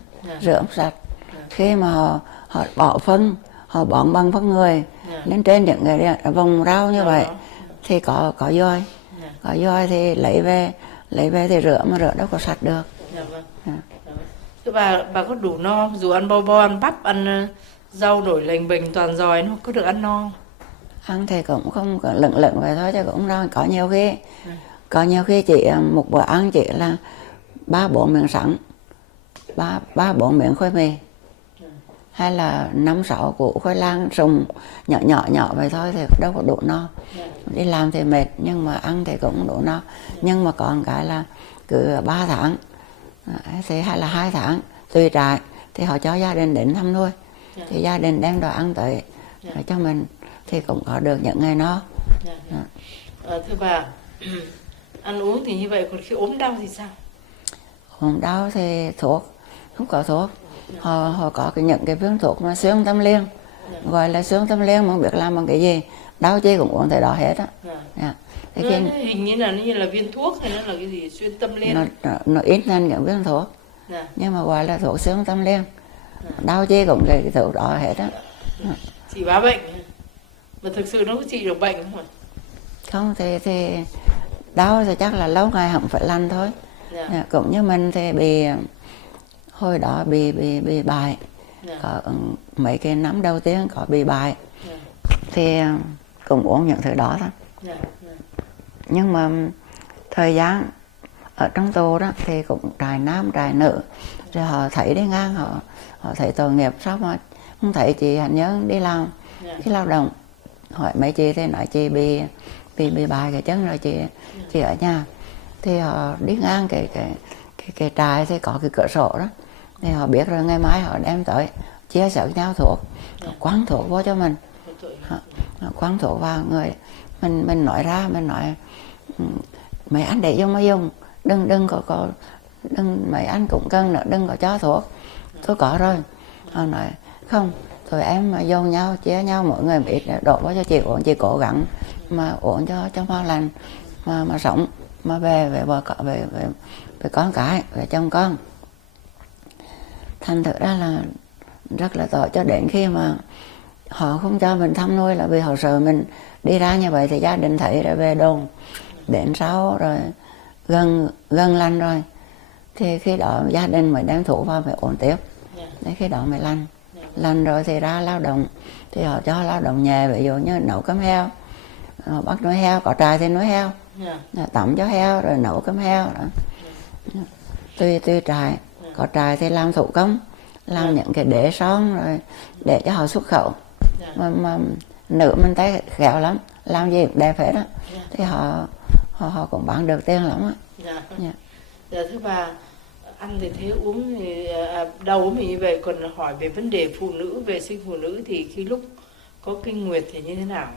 rửa không sạch. Khi mà họ bỏ phân, họ bón bằng phân người lên trên những cái vòng rau như vậy thì có voi. Có voi thì lấy về thì rửa mà rửa đâu có sạch được. Thế bà có đủ no, dù ăn bo ăn bắp, ăn rau nổi lềnh bềnh toàn giòi nó có được ăn no không? Ăn thì cũng không lận vậy thôi chứ cũng đâu. Có nhiều khi chỉ một bữa ăn chỉ là 3-4 miếng sắn, 3-4 miếng khoai mì, hay là 5-6 củ khoai lang sùng nhỏ vậy thôi thì đâu có đủ no. Đi làm thì mệt nhưng mà ăn thì cũng đủ no. Nhưng mà còn cái là cứ 3 tháng thì hay là 2 tháng tùy trại thì họ cho gia đình đến thăm nuôi, thì gia đình đem đồ ăn tới cho mình thì cũng có được những ngày no. Thưa bà, ăn uống thì như vậy, còn khi ốm đau thì sao? Ốm đau thì thuốc, không có thuốc. Họ có những cái viên thuốc mà xương tâm liên, gọi là xương tâm liên mà không biết làm bằng cái gì, đau chi cũng uống tới đó hết á. Thế khi hình như là nó như là viên thuốc hay nó là cái gì xuyên tâm liên? Nó ít hơn những viên thuốc, nhưng mà gọi là thuốc xương tâm liên. Đau chi cũng cái thuốc đó hết á. Chỉ bá bệnh mà thực sự nó có trị được bệnh không ạ? Không thì đau thì chắc là lâu ngày không phải lành thôi. Cũng như mình thì hồi đó bị bại, có mấy cái năm đầu tiên có bị bại thì cũng uống những thứ đó thôi. Nhưng mà thời gian ở trong tù đó thì cũng trại nam trại nữ, rồi họ thấy đi ngang, họ thấy tội nghiệp, sao mà không thấy chị Hạnh Nhân đi làm cái lao động. Hỏi mấy chị thì nói chị bị bại cái chân rồi chị ở nhà. Thì họ đi ngang cái trại thì có cái cửa sổ đó, thì họ biết rồi ngày mai họ đem tới chia sẻ nhau thuốc, quăng thuốc vô cho mình, quăng thuốc vào người mình nói ra, mình nói mấy anh để dùng mà dùng, đừng mấy anh cũng cần nữa, đừng có cho thuốc, tôi có rồi. Họ nói không, tụi em mà dùng nhau, chia nhau mỗi người một ít đổ vào cho chị uống, chị cố gắng mà uống cho mau lành mà sống, mà về vợ cọ, về con cái, về chồng con. Thành thử ra là rất là tội, cho đến khi mà họ không cho mình thăm nuôi là vì họ sợ mình đi ra như vậy thì gia đình thấy rồi về đồn. Đến sau rồi gần lành rồi thì khi đó gia đình mới đem thuốc vào phải uống tiếp, đến khi đó mới lành rồi thì ra lao động. Thì họ cho lao động nhẹ, ví dụ như nấu cơm heo, bắt nuôi heo, có trại thì nuôi heo, tắm cho heo rồi nấu cơm heo đó. Tùy trại, có trại thì làm thủ công, làm những cái đế son rồi để cho họ xuất khẩu. Mà nữ mình thấy khéo lắm, làm gì cũng đẹp hết á, thì họ cũng bán được tiền lắm á. Thưa bà, ăn thì thế, uống thì đau mình như vậy, còn hỏi về vấn đề phụ nữ, vệ sinh phụ nữ thì khi lúc có kinh nguyệt thì như thế nào?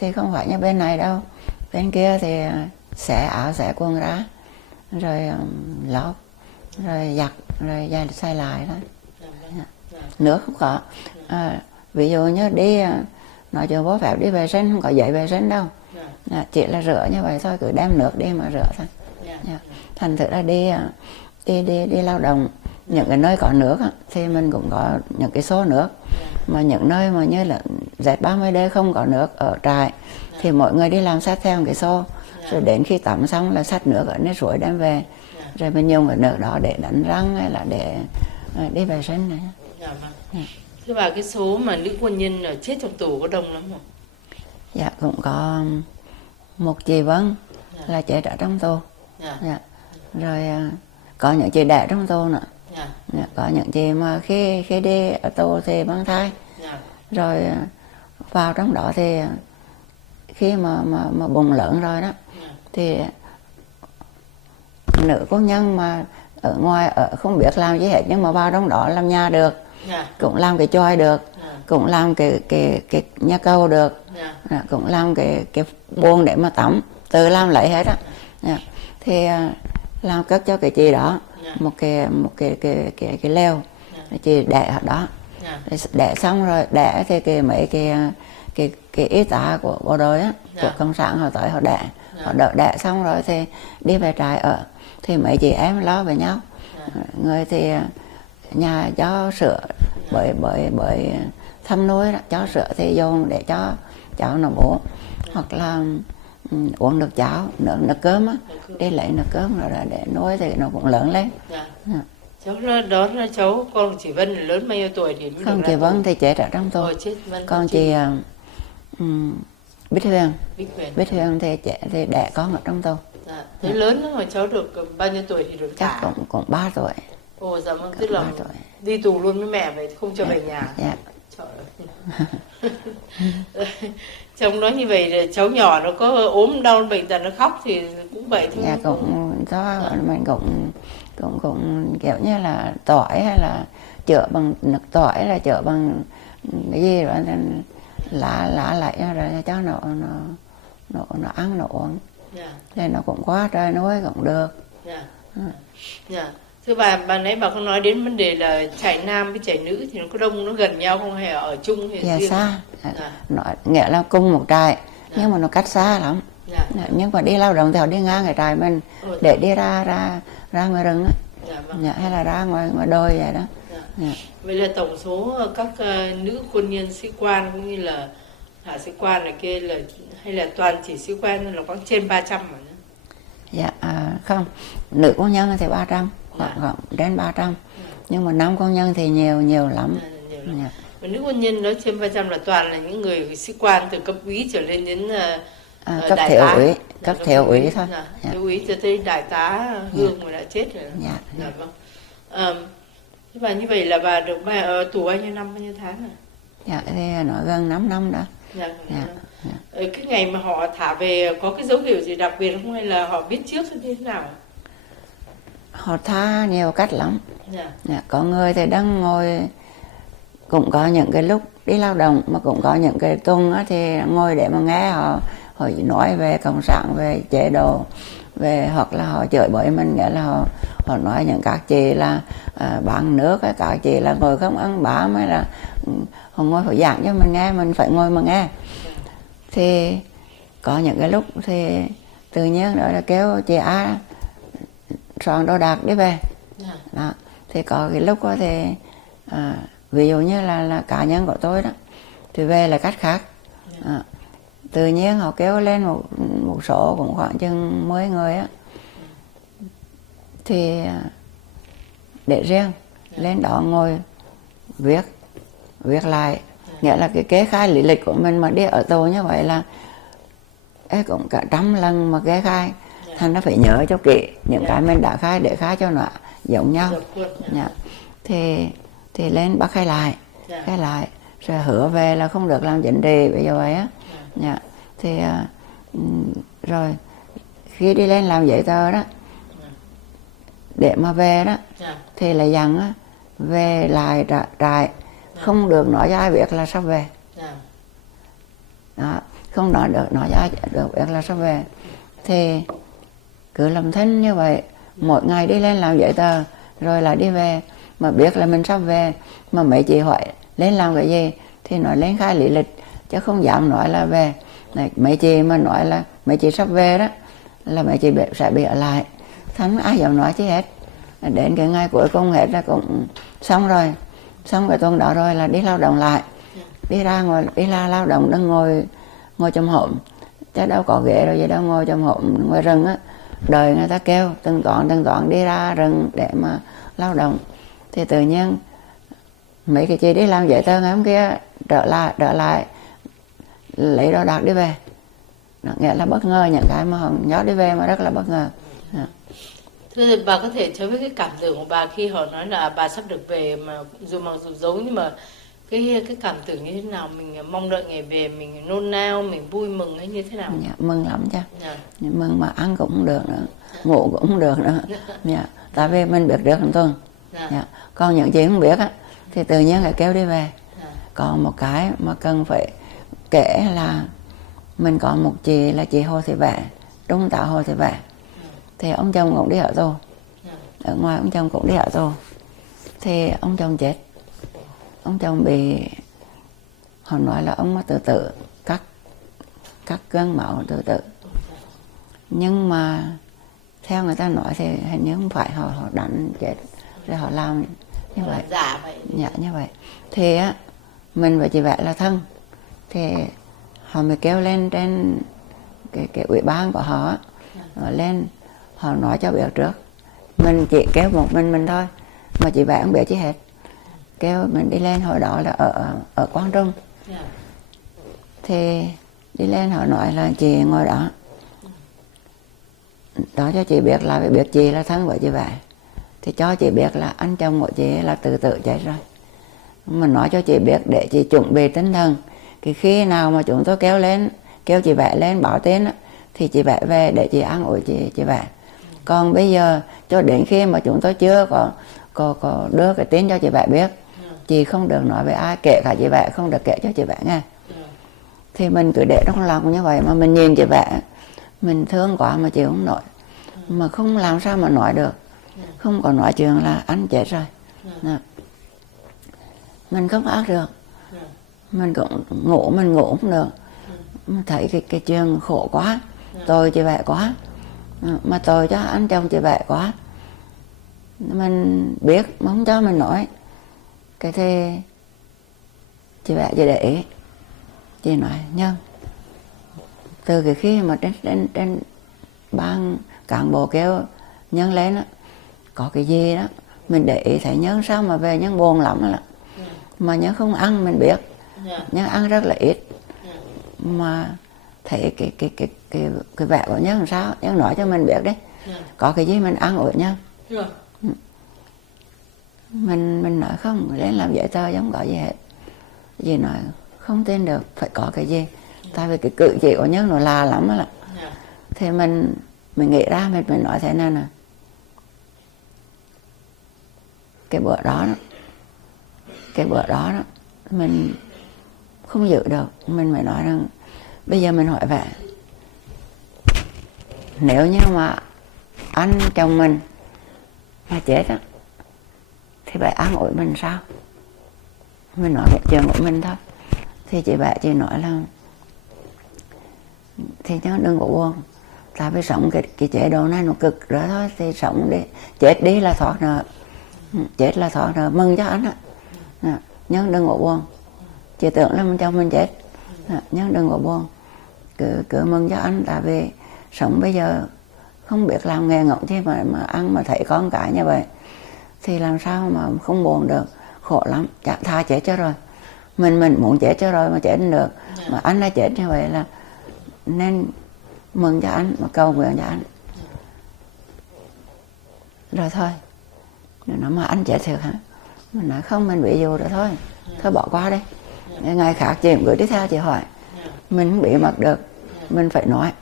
Thì không phải như bên này đâu, bên kia thì xẻ áo xẻ quần ra rồi lót rồi giặt rồi xay lại đó. Nước không có. Ví dụ như đi nói chuyện bố phép đi vệ sinh, không có giấy vệ sinh đâu, chỉ là rửa như vậy thôi, cứ đem nước đi mà rửa thôi. Thành thử ra đi lao động những cái nơi có nước thì mình cũng có những cái số nước, mà những nơi mà như là Z30D không có nước ở trại thì mọi người đi làm sát theo một cái xô, rồi đến khi tắm xong là xách nước ở nơi suối đem về, rồi mình dùng cái nước đó để đánh răng hay là để đi vệ sinh này. Thưa bà, cái số mà nữ quân nhân ở chết trong tù có đông lắm không? Dạ cũng có một chị Vân là chết ở trong tù. Rồi có những chị đẻ trong tù nữa. Có những chị mà khi đi ở tù thì mang thai. Rồi vào trong đó thì khi mà bụng lớn rồi đó thì nữ công nhân mà ở ngoài ở không biết làm gì hết, nhưng mà vào trong đó làm nhà được, cũng làm cái chòi được, cũng làm cái nhà cầu được, cũng làm cái bồn để mà tắm, tự làm lấy hết á. Thì làm cất cho cái chị đó một cái lều, chị đẻ ở đó. Đẻ xong rồi đẻ thì mấy cái y tá của bộ đội á, của cộng sản họ tới họ đẻ, họ đỡ đẻ xong rồi thì đi về trại ở, thì mấy chị em lo với nhau. Người thì nhà cho sữa bởi thăm nuôi đó, cho sữa thì dùng để cho cháu nó bú, hoặc là uống nước cháo, nước cơm á, đi lấy nước cơm rồi để nuôi thì nó cũng lớn lên. Cháu đó là cháu con chị Vân lớn bao nhiêu tuổi thì mới không, chị Vân thì chết ở trong tù. Còn chị Bích Huyền thì đẻ con ở trong tù. Thế lớn lắm mà cháu được bao nhiêu tuổi thì được chắc cũng 3 tuổi. Ồ dạ vâng, tức là đi tù luôn với mẹ vậy, không cho về nhà. Trời ơi. Chồng nói như vậy cháu nhỏ nó có ốm đau bệnh tật nó khóc thì cũng vậy thôi. Dạ cũng do mình cũng kiểu như là tỏi hay là chữa bằng nước tỏi hay là chữa bằng cái gì đó lá lại rồi cho nó ăn nó uống. Thì nó cũng quá trời nuôi cũng được. Thưa bà nãy bà có nói đến vấn đề là trại nam với trại nữ thì nó có đông, nó gần nhau không hay ở chung hay dạ, riêng? Xa. Nó nghĩa là cùng một trại nhưng mà nó cách xa lắm. Nhưng mà đi lao động thì họ đi ngang cái trại mình để đi ra ngoài rừng á. Hay là ra ngoài đồi vậy đó. Vậy là tổng số các nữ quân nhân sĩ quan cũng như là hạ sĩ quan này kia là hay là toàn chỉ sĩ quan là khoảng trên 300 mà. Dạ không, nữ quân nhân thì 300, khoảng đến 300. Nhưng mà nam quân nhân thì nhiều lắm. Và nữ quân nhân nói trên 300 là toàn là những người sĩ quan từ cấp úy trở lên đến cấp thiểu úy thôi. Thiểu úy cho tới đại tá Hương mà đã chết rồi. Vâng. Thế bà như vậy là bà được tù bao nhiêu năm, bao nhiêu tháng à? Dạ thì nó gần 5 năm đó. Cái ngày mà họ thả về có cái dấu hiệu gì đặc biệt không hay là họ biết trước như thế nào? Họ tha nhiều cách lắm. Có người thì đang ngồi, cũng có những cái lúc đi lao động mà cũng có những cái tuần thì ngồi để mà nghe họ nói về cộng sản, về chế độ, về hoặc là họ chửi bới mình, nghĩa là họ nói những các chị là bán nước, các chị là ngồi không ăn bám, hay là họ ngồi họ giảng cho mình nghe, mình phải ngồi mà nghe. Thì có những cái lúc thì tự nhiên đó là kêu chị A soạn đồ đạc đi về. Đó. Thì có cái lúc đó thì ví dụ như là cá nhân của tôi đó thì về là cách khác. Tự nhiên họ kêu lên một số cũng khoảng chừng 10 người á, thì để riêng lên đó ngồi viết lại, nghĩa là cái kế khai lý lịch của mình mà đi ở tù như vậy là cũng cả 100 lần mà kế khai, thành nó phải nhớ cho kỹ những cái mình đã khai để khai cho nó giống nhau. Thì lên bắt khai lại rồi hứa về là không được làm chính trị bây giờ vậy á. Thì rồi khi đi lên làm giấy tờ đó để mà về đó thì là dặn về lại trại, không được nói cho ai biết là sắp về. Đó, không nói cho ai được biết là sắp về. Thì cứ làm thinh như vậy, mỗi ngày đi lên làm giấy tờ rồi là đi về, mà biết là mình sắp về, mà mấy chị hỏi lên làm cái gì thì nói lên khai lý lịch, chứ không dám nói là về. Mấy chị mà nói là mấy chị sắp về đó là mấy chị sẽ bị ở lại, thành ai dám nói chứ hết. Đến cái ngày cuối cùng hết là cũng xong rồi, xong cái tuần đó rồi là đi lao động lại, đi ra lao động, đừng ngồi chồm hổm, chứ đâu có ghế rồi gì đâu, ngồi chồm hổm ngoài rừng á, đợi người ta kêu từng toán đi ra rừng để mà lao động. Thì tự nhiên mấy cái chị đi làm giấy tờ ngày hôm kia trở lại lấy đồ đạc đi về. Nó nghĩa là bất ngờ, những cái mà họ nhớ đi về mà rất là bất ngờ. Thưa bà có thể cho biết cái cảm tưởng của bà khi họ nói là bà sắp được về, mà dù giấu nhưng mà cái cảm tưởng như thế nào, mình mong đợi ngày về, mình nôn nao, mình vui mừng hay như thế nào? Dạ, mừng lắm chứ. Dạ. Mừng mà ăn cũng không được nữa, ngủ cũng không được nữa. Dạ, tại vì mình biết được một tuần. Dạ. Còn những chị không biết á thì tự nhiên lại kêu đi về. Còn một cái mà cần phải kể là mình có một chị là chị Hồ Thị Vẽ, Trung tá Hồ Thị Vẽ. Thì ông chồng cũng đi ở tù, ở ngoài ông chồng cũng đi ở tù. Thì ông chồng chết, ông chồng bị, họ nói là ông tự tử, cắt cơn máu tự tử. Nhưng mà theo người ta nói thì hình như không phải, họ đánh chết rồi họ làm như vậy. Dạ vậy. Dạ như vậy. Thì á mình và chị Vẽ là thân, thì họ mới kêu lên trên cái ủy ban của họ, họ lên họ nói cho biết trước. Mình chỉ kêu một mình thôi, mà chị Vẽ không biết chi hết. Kêu mình đi lên, hồi đó là ở Quang Trung. Thì đi lên họ nói là chị ngồi đó, đó cho chị biết là biết chị là thân với chị Vẽ. Thì cho chị biết là anh chồng của chị là tự tử chết rồi. Mình nói cho chị biết để chị chuẩn bị tinh thần. Thì khi nào mà chúng tôi kêu chị Vẽ lên báo tin á, thì chị Vẽ về để chị an ủi chị Vẽ. Còn bây giờ cho đến khi mà chúng tôi chưa có đưa cái tin cho chị Vẽ biết, chị không được nói với ai, kể cả chị Vẽ không được kể cho chị Vẽ nghe. Thì mình cứ để trong lòng như vậy, mà mình nhìn chị Vẽ, mình thương quá mà chị không nói, mà không làm sao mà nói được, không có nói chuyện là anh chết rồi. Mình không ăn được, mình cũng ngủ không được. Mình thấy cái chuyện khổ quá, tôi chị Vẽ quá, mà tôi cho anh chồng chị Vẽ quá. Mình biết mà không cho mình nói. Cái thì chị Vẽ chị để ý, chị nói Nhân, từ cái khi mà trên ban cán bộ kêu Nhân lên á, có cái gì đó mình để ý thấy Nhân sao mà về Nhân buồn lắm là mà Nhân không ăn, mình biết Nhân ăn rất là ít, mà thấy cái vẻ của Nhân làm sao, Nhân nói cho mình biết đấy, có cái gì mình ăn ủi Nhân. Mình nói không, lên làm giấy tờ giống có gì hết. Dì nói không tin được, phải có cái gì. Tại vì cái cử chỉ của Nhân nó là lắm đó. Thì mình nghĩ ra, mình nói thế này nè. Cái bữa đó mình không giữ được. Mình mới nói rằng bây giờ mình hỏi Vẽ, nếu như mà anh chồng mình mà chết á, thì Vẽ an ủi mình sao? Mình nói một chuyện của mình thôi. Thì chị Vẽ chị nói là thì nhớ đừng có buồn, tại vì sống cái chế độ này nó cực rồi thôi, thì sống đi, chết đi là thoát nợ, chết là thoát nợ, mừng cho anh á, nhớ đừng có buồn. Chị tưởng là mình chồng mình chết, nhớ đừng có buồn, cứ mừng cho anh, tại vì sống bây giờ không biết làm nghề ngỗng chứ mà ăn mà thấy con cái như vậy thì làm sao mà không buồn được, khổ lắm, chả tha chết cho rồi. Mình muốn chết cho rồi mà chết không được, mà anh đã chết như vậy là nên mừng cho anh, mà cầu nguyện cho anh. Rồi thôi, nó mà anh chết thiệt hả? Mình nói không, mình bị dù rồi thôi bỏ qua đi, ngày khác chị gửi tiếp theo chị hỏi. Mình không bị mất được, mình phải nói.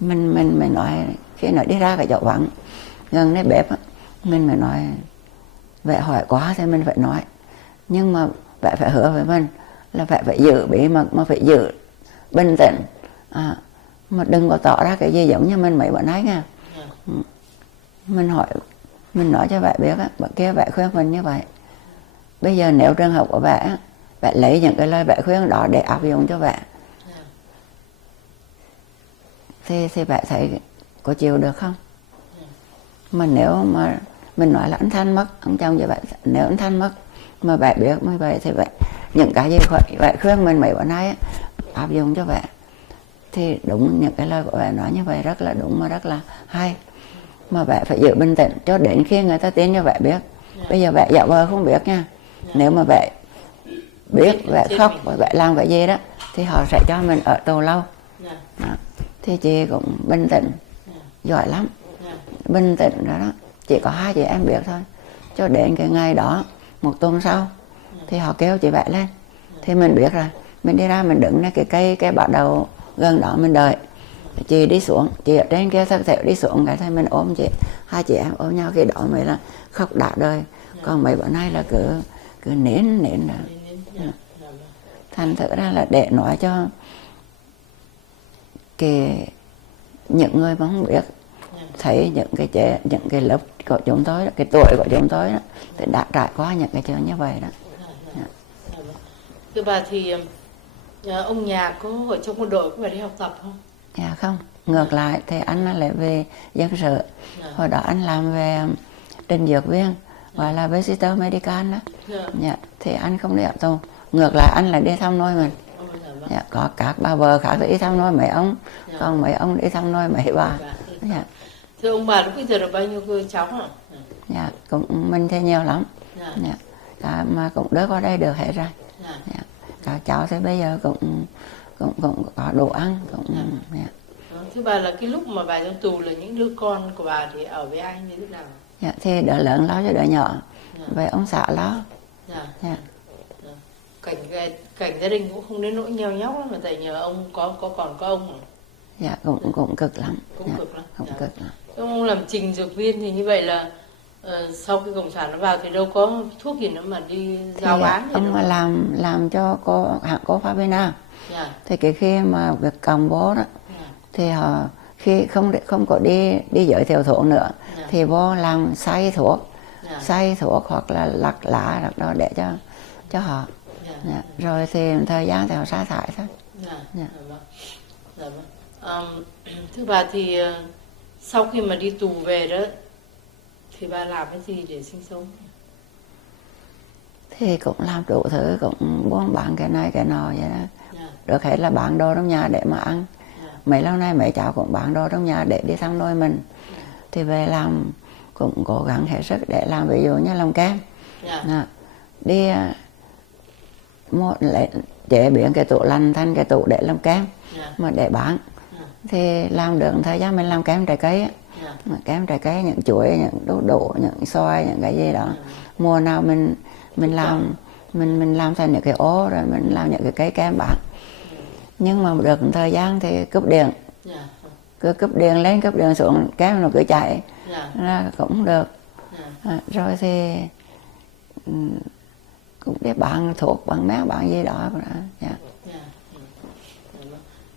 Mình nói khi nó đi ra cái chỗ vắng gần cái bếp á, mình mới nói Vẽ hỏi quá thì mình phải nói, nhưng mà Vẽ phải hứa với mình là Vẽ phải giữ bí mật, mà phải giữ bình tĩnh, mà đừng có tỏ ra cái gì giống như mình mấy bữa nay nha. Mình nói cho Vẽ biết á, bữa kia Vẽ khuyên mình như vậy. Bây giờ nếu trường hợp của Vẽ lấy những cái lời Vẽ khuyên đó để áp dụng cho Vẽ, thì Vẽ thấy có chịu được không? Mà nếu mà mình nói là anh Thanh mất, ông chồng vậy, nếu anh Thanh mất mà Vẽ biết như vậy thì Vẽ những cái gì Vẽ khuyên mình mấy bữa nay áp dụng cho Vẽ, thì đúng những cái lời của Vẽ nói như vậy rất là đúng mà rất là hay. Mà Vẽ phải giữ bình tĩnh cho đến khi người ta tin cho Vẽ biết. Bây giờ Vẽ giả vờ không biết nha, nếu mà Vẽ biết, Vẽ khóc và Vẽ làm cái gì đó thì họ sẽ cho mình ở tù lâu. Thì chị cũng bình tĩnh, giỏi lắm, bình tĩnh đó, chỉ có 2 chị em biết thôi. Cho đến cái ngày đó, một tuần sau thì họ kêu chị Vẽ lên, Thì mình biết rồi, mình đi ra mình đứng ở cái bắt đầu gần đó mình đợi. Chị đi xuống, chị ở trên kia thất thểu đi xuống cái thôi mình ôm chị, hai chị em ôm nhau, khi đó mới là khóc đã đời. Còn mấy bữa nay là cứ nén là thành thử ra là để nói cho những người mà không biết thấy những cái lớp của chúng tôi, cái tuổi của chúng tôi đó, thì đã trải qua những cái chuyện như vậy đó. Thưa bà thì ông nhà có ở trong quân đội có phải đi học tập không? Dạ không, ngược lại thì anh lại về dân sự. Hồi đó anh làm về trình dược viên, gọi là visitor medical đó. Dạ, thì anh không đi học tù. Ngược lại anh lại đi thăm nuôi mình. Dạ, có các bà vợ khác thì đi thăm nuôi mấy ông, còn mấy ông đi thăm nuôi mấy bà. Dạ. Thưa ông bà, lúc bây giờ là bao nhiêu cháu hả? Dạ, cũng mình thì nhiều lắm. Dạ. Cả mà cũng đỡ có đây được hết rồi. Dạ. Các cháu thì bây giờ cũng có đồ ăn cũng. Dạ. Thưa bà, là cái lúc mà bà trong tù là những đứa con của bà thì ở với ai như thế nào? Dạ, thì đứa lớn lo cho đứa nhỏ, về ông xã lo. Dạ. Cảnh gia đình cũng không đến nỗi nheo nhóc lắm, mà tại nhờ ông còn có ông mà. Dạ, cũng cực lắm. Cũng dạ, cực lắm. Cũng Dạ. cực lắm. Ông làm trình dược viên thì như vậy là sau khi cộng sản nó vào thì đâu có thuốc gì nữa mà đi giao bán gì ông mà làm cho hãng cô Fabina. Thì cái khi mà việc cầm bố đó thì họ khi không có đi giới thiệu thuốc nữa thì vô làm xay thuốc hoặc là lặt lá hoặc đó để cho họ. Rồi thì thời gian thì họ sa thải thôi. Thưa bà thì sau khi mà đi tù về đó thì bà làm cái gì để sinh sống? Thì cũng làm đủ thứ, cũng buôn bán cái này cái nọ vậy đó. Được hết là bán đồ trong nhà để mà ăn. Mấy lâu nay mấy cháu cũng bán đồ trong nhà để đi thăm nuôi mình. Thì về làm cũng cố gắng hết sức để làm, ví dụ như làm kem. Đi chế biến cái tủ lạnh thành cái tủ để làm kem mà để bán. Thì làm được thời gian mình làm kem trái cây á. Kem trái cây, những chuối, những đu, những xoài, những cái gì đó. Mùa nào mình làm thành những cái ố rồi mình làm những cái cây kem bán. Nhưng mà được thời gian thì cúp điện. Cứ cúp điện lên cúp điện xuống, kem nó cứ chạy ra cũng được. Rồi thì cũng để bán thuốc, bán méo, bán gì đó.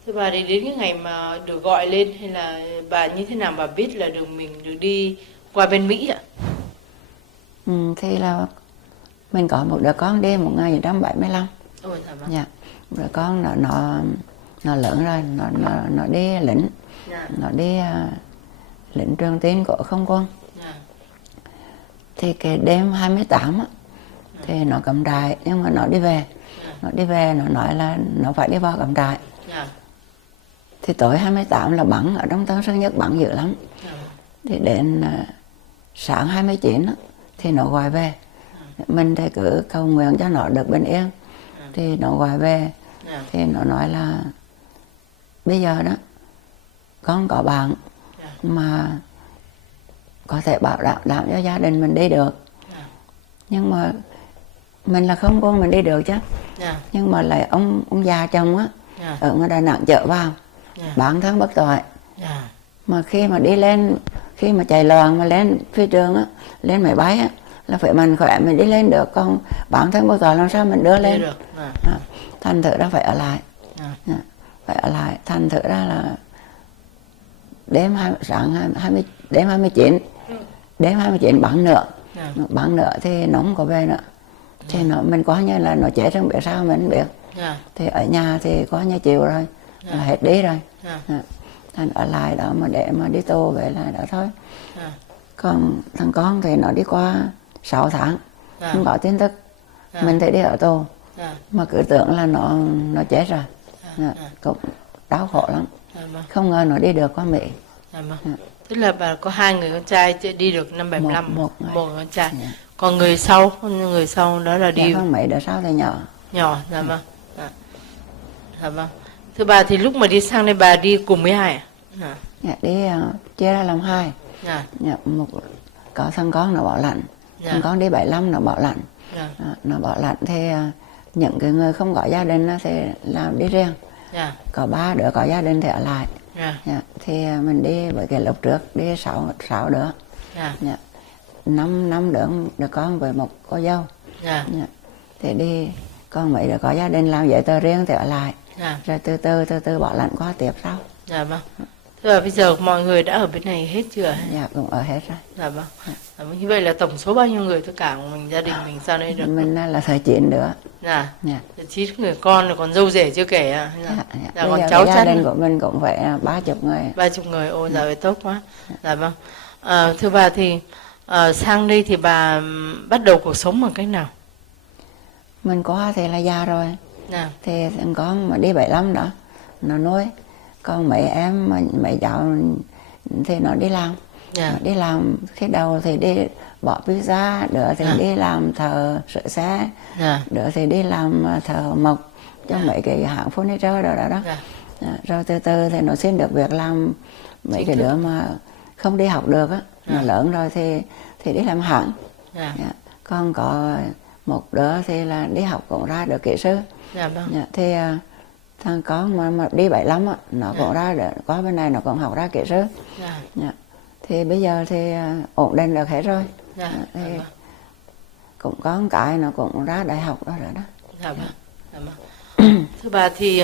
Thưa bà, thì đến cái ngày mà được gọi lên hay là bà như thế nào bà biết là mình được đi qua bên Mỹ ạ? Thì là mình có một đứa con đi 1975. Dạ. Đứa con nó lớn rồi, nó đi lính. Nó đi lính trường tín của không quân. Thì cái đêm 28 á thì nó cắm trại, nhưng mà nó đi về nó nói là nó phải đi vào cắm trại. Thì tối 28 là bắn ở trong Tân Sơn Nhất, bắn dữ lắm. Thì đến sáng 29 á, thì nó gọi về. Mình thì cứ cầu nguyện cho nó được bình yên. Thì nó gọi về. Thì nó nói là bây giờ đó con có bạn mà có thể bảo đảm cho gia đình mình đi được. Nhưng mà mình là không quân mình đi được chứ. Nhưng mà lại ông già chồng á ở ngoài Đà Nẵng chở vào bản thân bất tội. Mà khi mà đi lên, khi mà chạy loạn mà lên phi trường á, lên máy bay á, là phải mạnh khỏe mình đi lên được, còn bản thân bất tội làm sao mình đưa lên được. Thành thử ra phải ở lại. Thành thử ra là đêm 29 bắn nữa thì nó không có về nữa. Thì mình coi như là nó chết không biết sao mình không biết. Thì ở nhà thì có như chịu rồi, là hết đi rồi. Thành ở lại đó mà để mà đi tù về lại đó thôi. Còn thằng con thì nó đi qua 6 tháng không có tin tức. Mình thì đi ở tù mà cứ tưởng là nó chết rồi. Cũng đau khổ lắm. Không ngờ nó đi được qua Mỹ. Tức là bà có 2 người con trai đi được năm 75, một con trai. Còn người sau đó là đi. Không, mấy đứa sau thì nhỏ. Dạ vâng. Thưa bà, thì lúc mà đi sang đây bà đi cùng với ai ạ? Đi chia ra làm hai. có thằng con nó bảo lạnh. Thằng con đi 75 nó bảo lạnh. Nó bảo lạnh thì những cái người không có gia đình thì làm đi riêng. Có 3 đứa có gia đình thì ở lại. Thì mình đi với cái lớp trước đi 6 đứa. 5 đứa con với một cô dâu. Thì đi, còn mấy đứa có gia đình làm giấy tờ riêng thì ở lại. Rồi từ từ bảo lãnh qua tiếp sau. Vâng. Thế là bây giờ mọi người đã ở bên này hết chưa? Dạ cũng ở hết rồi. Vâng. Như vậy là tổng số bao nhiêu người tất cả của mình, gia đình mình sang đây được? Mình là thời 9 đứa. 9 người con, còn dâu rể chưa kể à? Còn cháu gia đình của mình cũng phải 30 người. 30 người, ôi dạ vậy tốt quá. Vâng. Thưa bà thì sang đây thì bà bắt đầu cuộc sống bằng cách nào? Mình có thì là già rồi. Thì con mà đi 75 đó, nó nuôi. Còn mấy em, mấy cháu thì nó đi làm. Nó đi làm khi đầu thì đi bỏ pizza, đứa thì đi làm thợ sửa xe, đứa thì đi làm thợ mộc cho mấy cái hãng furniture đó. Rồi từ từ thì nó xin được việc làm. Mấy cái đứa mà không đi học được á, nó lớn rồi thì đi làm hãng. Còn có một đứa thì là đi học cũng ra được kỹ sư. Thì thằng con mà đi 75 á, nó cũng ra được, có bên này nó cũng học ra kỹ sư. Thì bây giờ thì ổn định được hết rồi. Thì cũng có một cái nó cũng ra đại học đó rồi đó. Thưa bà thì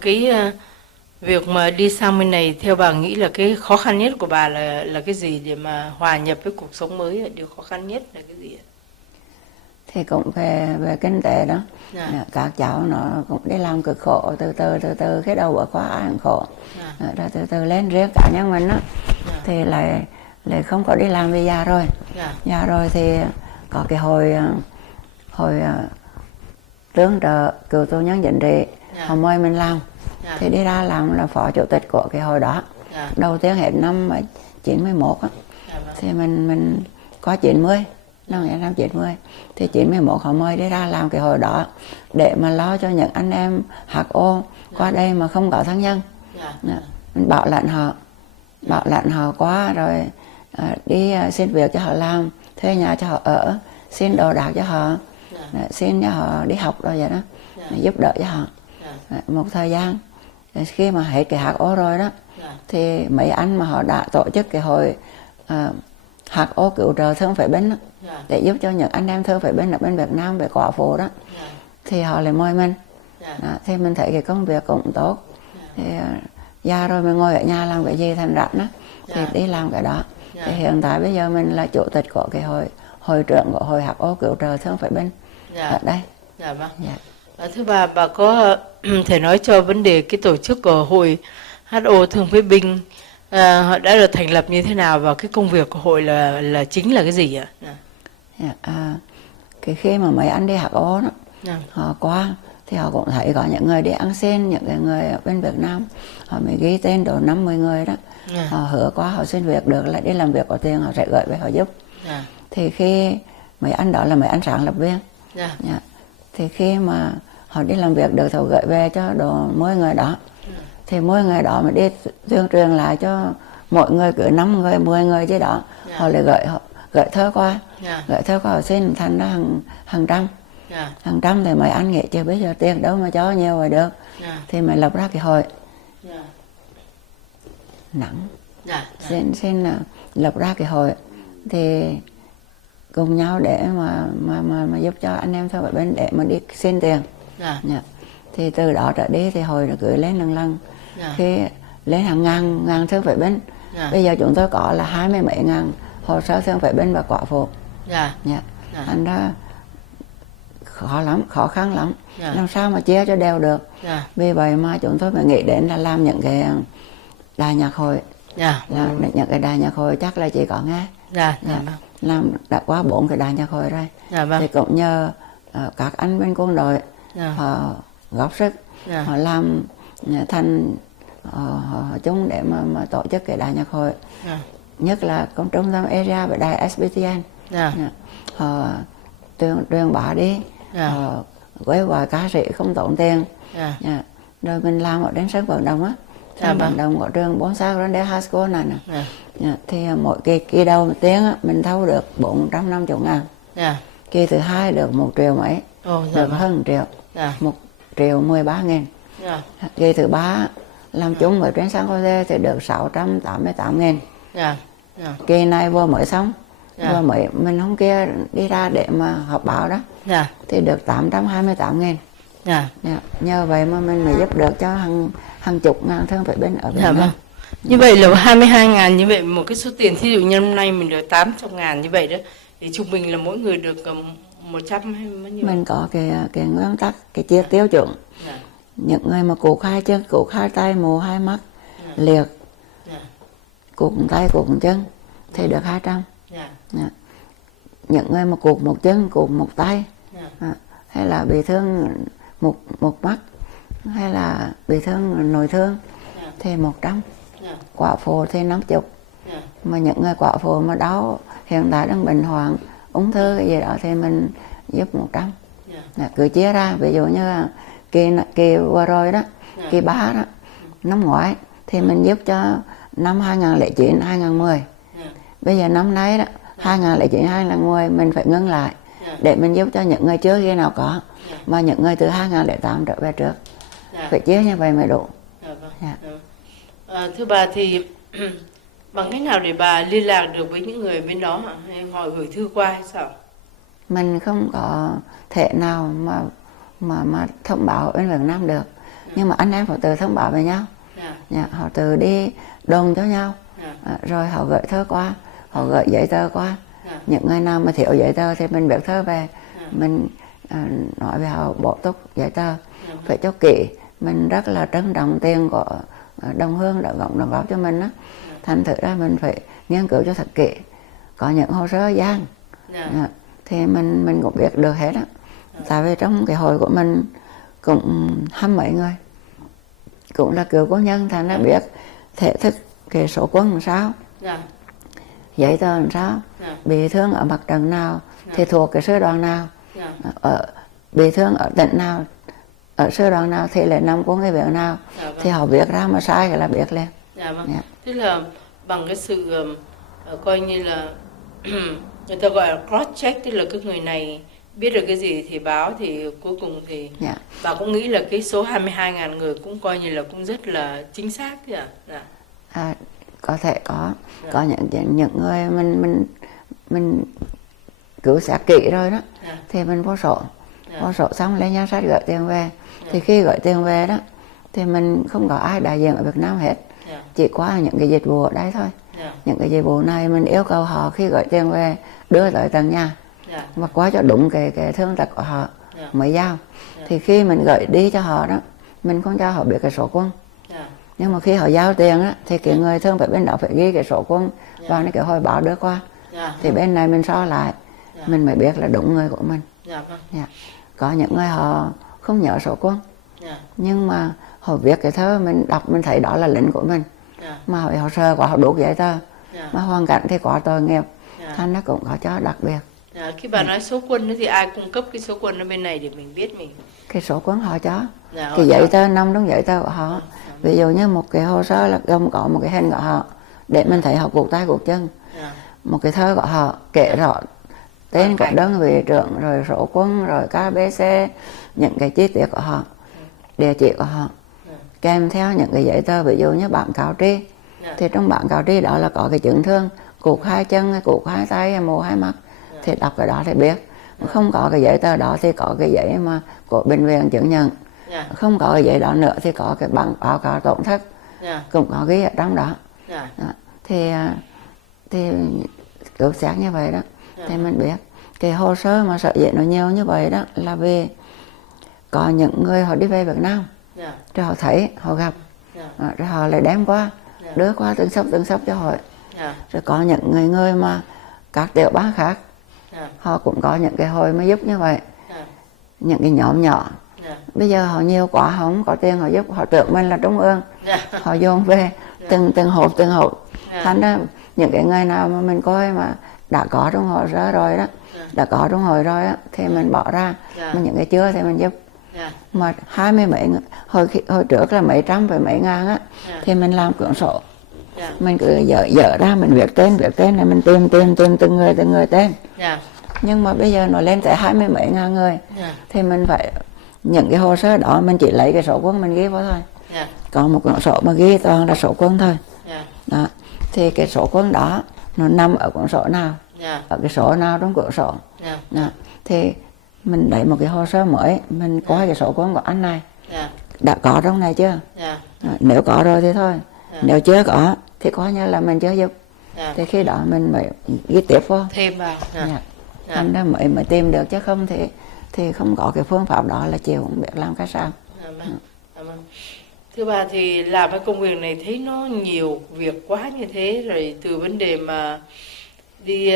cái việc mà đi sang bên này theo bà nghĩ là cái khó khăn nhất của bà là cái gì để mà hòa nhập với cuộc sống mới? Điều khó khăn nhất là cái gì? Thì cũng về kinh tế đó. Các cháu nó cũng đi làm cực khổ, từ từ cái đầu bữa qua ai cũng khổ. Rồi từ từ lên riêng cá nhân mình đó. Thì lại không có đi làm vì già rồi. Già rồi thì có cái hồi lương trợ cựu tù nhân chính trị, họ mời mình làm. Thì đi ra làm là phó chủ tịch của cái hồi đó. Đầu tiên hết năm 91 á. Thì mình có 90. Năm 90 thì 91 họ mời đi ra làm cái hồi đó để mà lo cho những anh em HO qua đây mà không có thân nhân. Mình bảo lãnh họ qua rồi đi xin việc cho họ làm, thuê nhà cho họ ở, xin đồ đạc cho họ, xin cho họ đi học rồi vậy đó, giúp đỡ cho họ. Một thời gian khi mà hết cái HO rồi đó thì mấy anh mà họ đã tổ chức cái hồi HO cứu trợ thương phế binh đó, để giúp cho những anh em thương phế binh ở bên Việt Nam về quả phố đó, thì họ lại mời mình. Thì mình thấy cái công việc cũng tốt. Thì già rồi mình ngồi ở nhà làm cái gì thành rảnh đó thì đi làm cái đó. Thì hiện tại bây giờ mình là chủ tịch của cái hội trưởng của hội HO cứu trợ thương phế binh ở đây. Thưa bà có thể nói cho vấn đề cái tổ chức của hội HO thương phế binh họ đã được thành lập như thế nào và cái công việc của hội là chính là cái gì ạ? Cái khi mà mấy anh đi HO đó, họ qua thì họ cũng thấy có những người đi ăn xin, những cái người ở bên Việt Nam họ mới ghi tên độ 50 người đó. Họ hứa qua họ xin việc được là đi làm việc có tiền họ sẽ gửi về họ giúp. Thì khi mấy anh đó là mấy anh sáng lập viên. Thì khi mà họ đi làm việc được thì họ gửi về cho độ 10 người đó. Thì 10 người đó mà đi tuyên truyền lại cho mỗi người cứ 5 người, 10 người chứ đó. Họ lại gửi thơ qua. Gửi thơ qua họ xin thành ra hàng trăm. Hàng trăm thì mấy anh nghĩ chứ bây giờ tiền đâu mà cho nhiều rồi được. Thì mới lập ra cái hội nặng. Xin lập ra cái hội thì cùng nhau để mà giúp cho anh em thương bệnh để mà đi xin tiền. Thì từ đó trở đi thì hội đã gửi lên lần khi lên hàng ngàn thương phế binh. Bây giờ chúng tôi có là 20 mấy ngàn hồ sơ thương phế binh và quả phụ. Thành ra khó khăn lắm. Làm sao mà chia cho đều được. Vì vậy mà chúng tôi mới nghĩ đến là làm những cái đài nhạc hội. Những cái đài nhạc hội chắc là chỉ có nghe. Làm đã qua 4 cái đài nhạc hội rồi. Thì cũng nhờ các anh bên quân đội họ góp sức, họ làm thành họ chung để mà tổ chức cái đài nhạc hội. Nhất là con trung tâm area và đài SBTN. Họ truyền bá đi, họ kêu gọi ca sĩ không tốn tiền. Rồi mình làm ở đến sân vận động á, sân vận động của trường 4 sao Grande High School này nè. Thì mỗi kỳ đầu tiên á, mình thâu được 450.000. kỳ thứ hai được 1 triệu mấy, Ồ, dạ được vâng. hơn 1 triệu, Dạ. 1 triệu 13 nghìn. Dạ. Kỳ thứ ba làm chung ở trên San Jose thì được 688 nghìn. Dạ. Dạ. Kỳ này vừa mới xong, Dạ. vừa mới mình hôm kia đi ra để mà họp báo đó Dạ. thì được 828 nghìn. Dạ. Dạ. Nhờ vậy mà mình mới giúp được cho hàng chục ngàn thương phế binh ở Việt Dạ Nam. vâng. Như vậy là 22.000, như vậy một cái số tiền, thí dụ như năm nay mình được 800.000 như vậy đó, thì trung bình là mỗi người được 100 hay bao nhiêu? Mình có cái nguyên tắc, cái chia tiêu chuẩn. Dạ. Những người mà cụt hai chân, cụt hai tay, mù hai mắt, liệt, Dạ. cụt tay, cụt chân thì được 200. Dạ. Dạ. Những người mà cụt một chân, cụt một tay, Dạ. hay là bị thương một mắt, hay là bị thương nội thương Dạ. thì 100. Dạ. Quả phụ thì 50. Dạ. Mà những người quả phụ mà đau hiện tại đang bệnh hoạn, ung thư cái gì đó thì mình giúp 100. Dạ. Dạ, cứ chia ra, ví dụ như là kỳ vừa rồi đó, Dạ. kỳ 3 đó, năm ngoái thì mình giúp cho năm 2009, 2010. Dạ. Bây giờ năm nay đó, 2009, 2010 mình phải ngưng lại Dạ. để mình giúp cho những người chưa khi nào có, Dạ. mà những người từ 2008 trở về trước. Dạ. Phải chia như vậy mới đủ. Dạ vâng. Dạ. Dạ. Thưa bà thì bằng cách nào để bà liên lạc được với những người bên đó hả? Hay họ gửi thư qua hay sao? Mình không có thể nào mà thông báo bên Việt Nam được, nhưng mà anh em họ tự thông báo với nhau. Dạ. Dạ, họ tự đi đồn cho nhau. Dạ. Rồi họ gửi thơ qua, họ gửi giấy tờ qua. Dạ. Những người nào mà thiếu giấy tờ thì mình viết thơ về, Dạ. mình nói với họ bổ túc giấy tờ, Dạ. phải cho kỹ. Mình rất là trân trọng tiền của đồng hương đã đóng góp cho mình á. Thành thử ra mình phải nghiên cứu cho thật kỹ. Có những hồ sơ gian Dạ. thì mình cũng biết được hết á. Tại vì trong cái hội của mình cũng 20 người cũng là cựu quân nhân, thành ra biết thể thức cái số quân làm sao, Dạ. giấy tờ làm sao, Dạ. bị thương ở mặt trận nào thì thuộc cái sư đoàn nào, Dạ. bị thương ở tỉnh nào, ở sư đoàn nào thì lại nằm của người Việt nào. Dạ vâng. Thì họ viết ra mà sai thì là biết liền. Dạ vâng. Dạ. Tức là bằng cái sự coi như là người ta gọi là cross check, tức là cái người này biết được cái gì thì báo, thì cuối cùng thì Dạ. bà cũng nghĩ là cái số 22.000 người cũng coi như là cũng rất là chính xác chứ ạ? Dạ. Có thể có những người mình cứu xét kỹ rồi đó. Dạ. Thì mình vô sổ, Dạ. vô sổ xong lên danh sách gửi tiền về. Thì khi gửi tiền về đó thì mình không có ai đại diện ở Việt Nam hết. Dạ. Chỉ qua những cái dịch vụ ở đây thôi. Dạ. Những cái dịch vụ này mình yêu cầu họ khi gửi tiền về đưa tới tận nhà, Dạ. và qua cho đúng cái thương tật của họ Dạ. mới giao. Dạ. Thì khi mình gửi đi cho họ đó, mình không cho họ biết cái số quân. Dạ. Nhưng mà khi họ giao tiền á thì cái người thương phải bên đó phải ghi cái số quân Dạ. vào cái hồi báo đưa qua. Dạ. Thì bên này mình so lại, Dạ. mình mới biết là đúng người của mình. Dạ vâng. Dạ. Có những người họ không nhớ số quân, Dạ. nhưng mà họ viết cái thơ mình đọc mình thấy đó là lính của mình. Dạ. Mà họ sơ quá họ đốt giấy tờ, Dạ. mà hoàn cảnh thì quá tội nghiệp, Dạ. thành nó cũng có cho đặc biệt. Dạ. Khi bà nói số quân đó thì ai cung cấp cái số quân ở bên này để mình biết mình? Cái số quân họ cho, Dạ. cái giấy tờ nằm trong giấy tờ của họ. Ví dụ như một cái hồ sơ là gồm có một cái hình của họ để mình thấy họ cụt tay cụt chân. Dạ. Một cái thơ của họ kể rõ tên của đơn vị trưởng, rồi số quân, rồi KBC, những cái chi tiết của họ, địa chỉ của họ, kèm theo những cái giấy tờ, ví dụ như bản cáo tri. Thì trong bản cáo tri đó là có cái chứng thương cụt hai chân, cụt hai tay, mù hai mắt, thì đọc cái đó thì biết. Không có cái giấy tờ đó thì có cái giấy mà của bệnh viện chứng nhận. Dạ. Không có cái giấy đó nữa thì có cái bản báo cáo tổn thất, Dạ. cũng có ghi ở trong đó. Dạ. Đó. Thì ước xét như vậy đó, thì mình biết cái hồ sơ mà sở dĩ nó nhiều như vậy đó là vì có những người họ đi về Việt Nam, Dạ. rồi họ thấy, họ gặp, Dạ. rồi họ lại đem qua, Dạ. đưa qua từng sốc cho họ. Dạ. Rồi có những người mà các tiểu bang khác, Dạ. họ cũng có những cái hội mới giúp như vậy, Dạ. những cái nhóm nhỏ. Dạ. Bây giờ họ nhiều quá, họ không có tiền họ giúp, họ tưởng mình là trung ương, Dạ. họ dồn về từng hộp. Dạ. Thành ra những cái người nào mà mình coi mà đã có trong hồ sơ rồi đó, đã có trong hội rồi á, thì mình bỏ ra. Dạ. Mà những cái chưa thì mình giúp. Dạ. Mà 20 mấy, hồi trước là mấy trăm với mấy ngàn á, Dạ. thì mình làm quyển sổ. Dạ. Mình cứ dở ra, mình viết tên này, mình tìm từng người tên. Dạ. Nhưng mà bây giờ nó lên tới 20 mấy ngàn người. Thì mình phải những cái hồ sơ đó mình chỉ lấy cái số quân mình ghi vào thôi. Còn một cuốn sổ mà ghi toàn là số quân thôi. Đó. Thì cái số quân đó nó nằm ở cuốn sổ nào, ở cái sổ nào trong cuốn sổ. Đó. Thì mình lấy một cái hồ sơ mới, mình coi cái số quân của anh này đã có trong này chưa. Nếu có rồi thì thôi, nếu chưa có thì coi như là mình chưa giúp. Thì khi đó mình mới ghi tiếp vô thêm vào. anh đó mới tìm được, chứ không thì không có cái phương pháp đó là chịu không biết làm cái sao. Thưa bà, thì làm cái công việc này thấy nó nhiều việc quá như thế, rồi từ vấn đề mà đi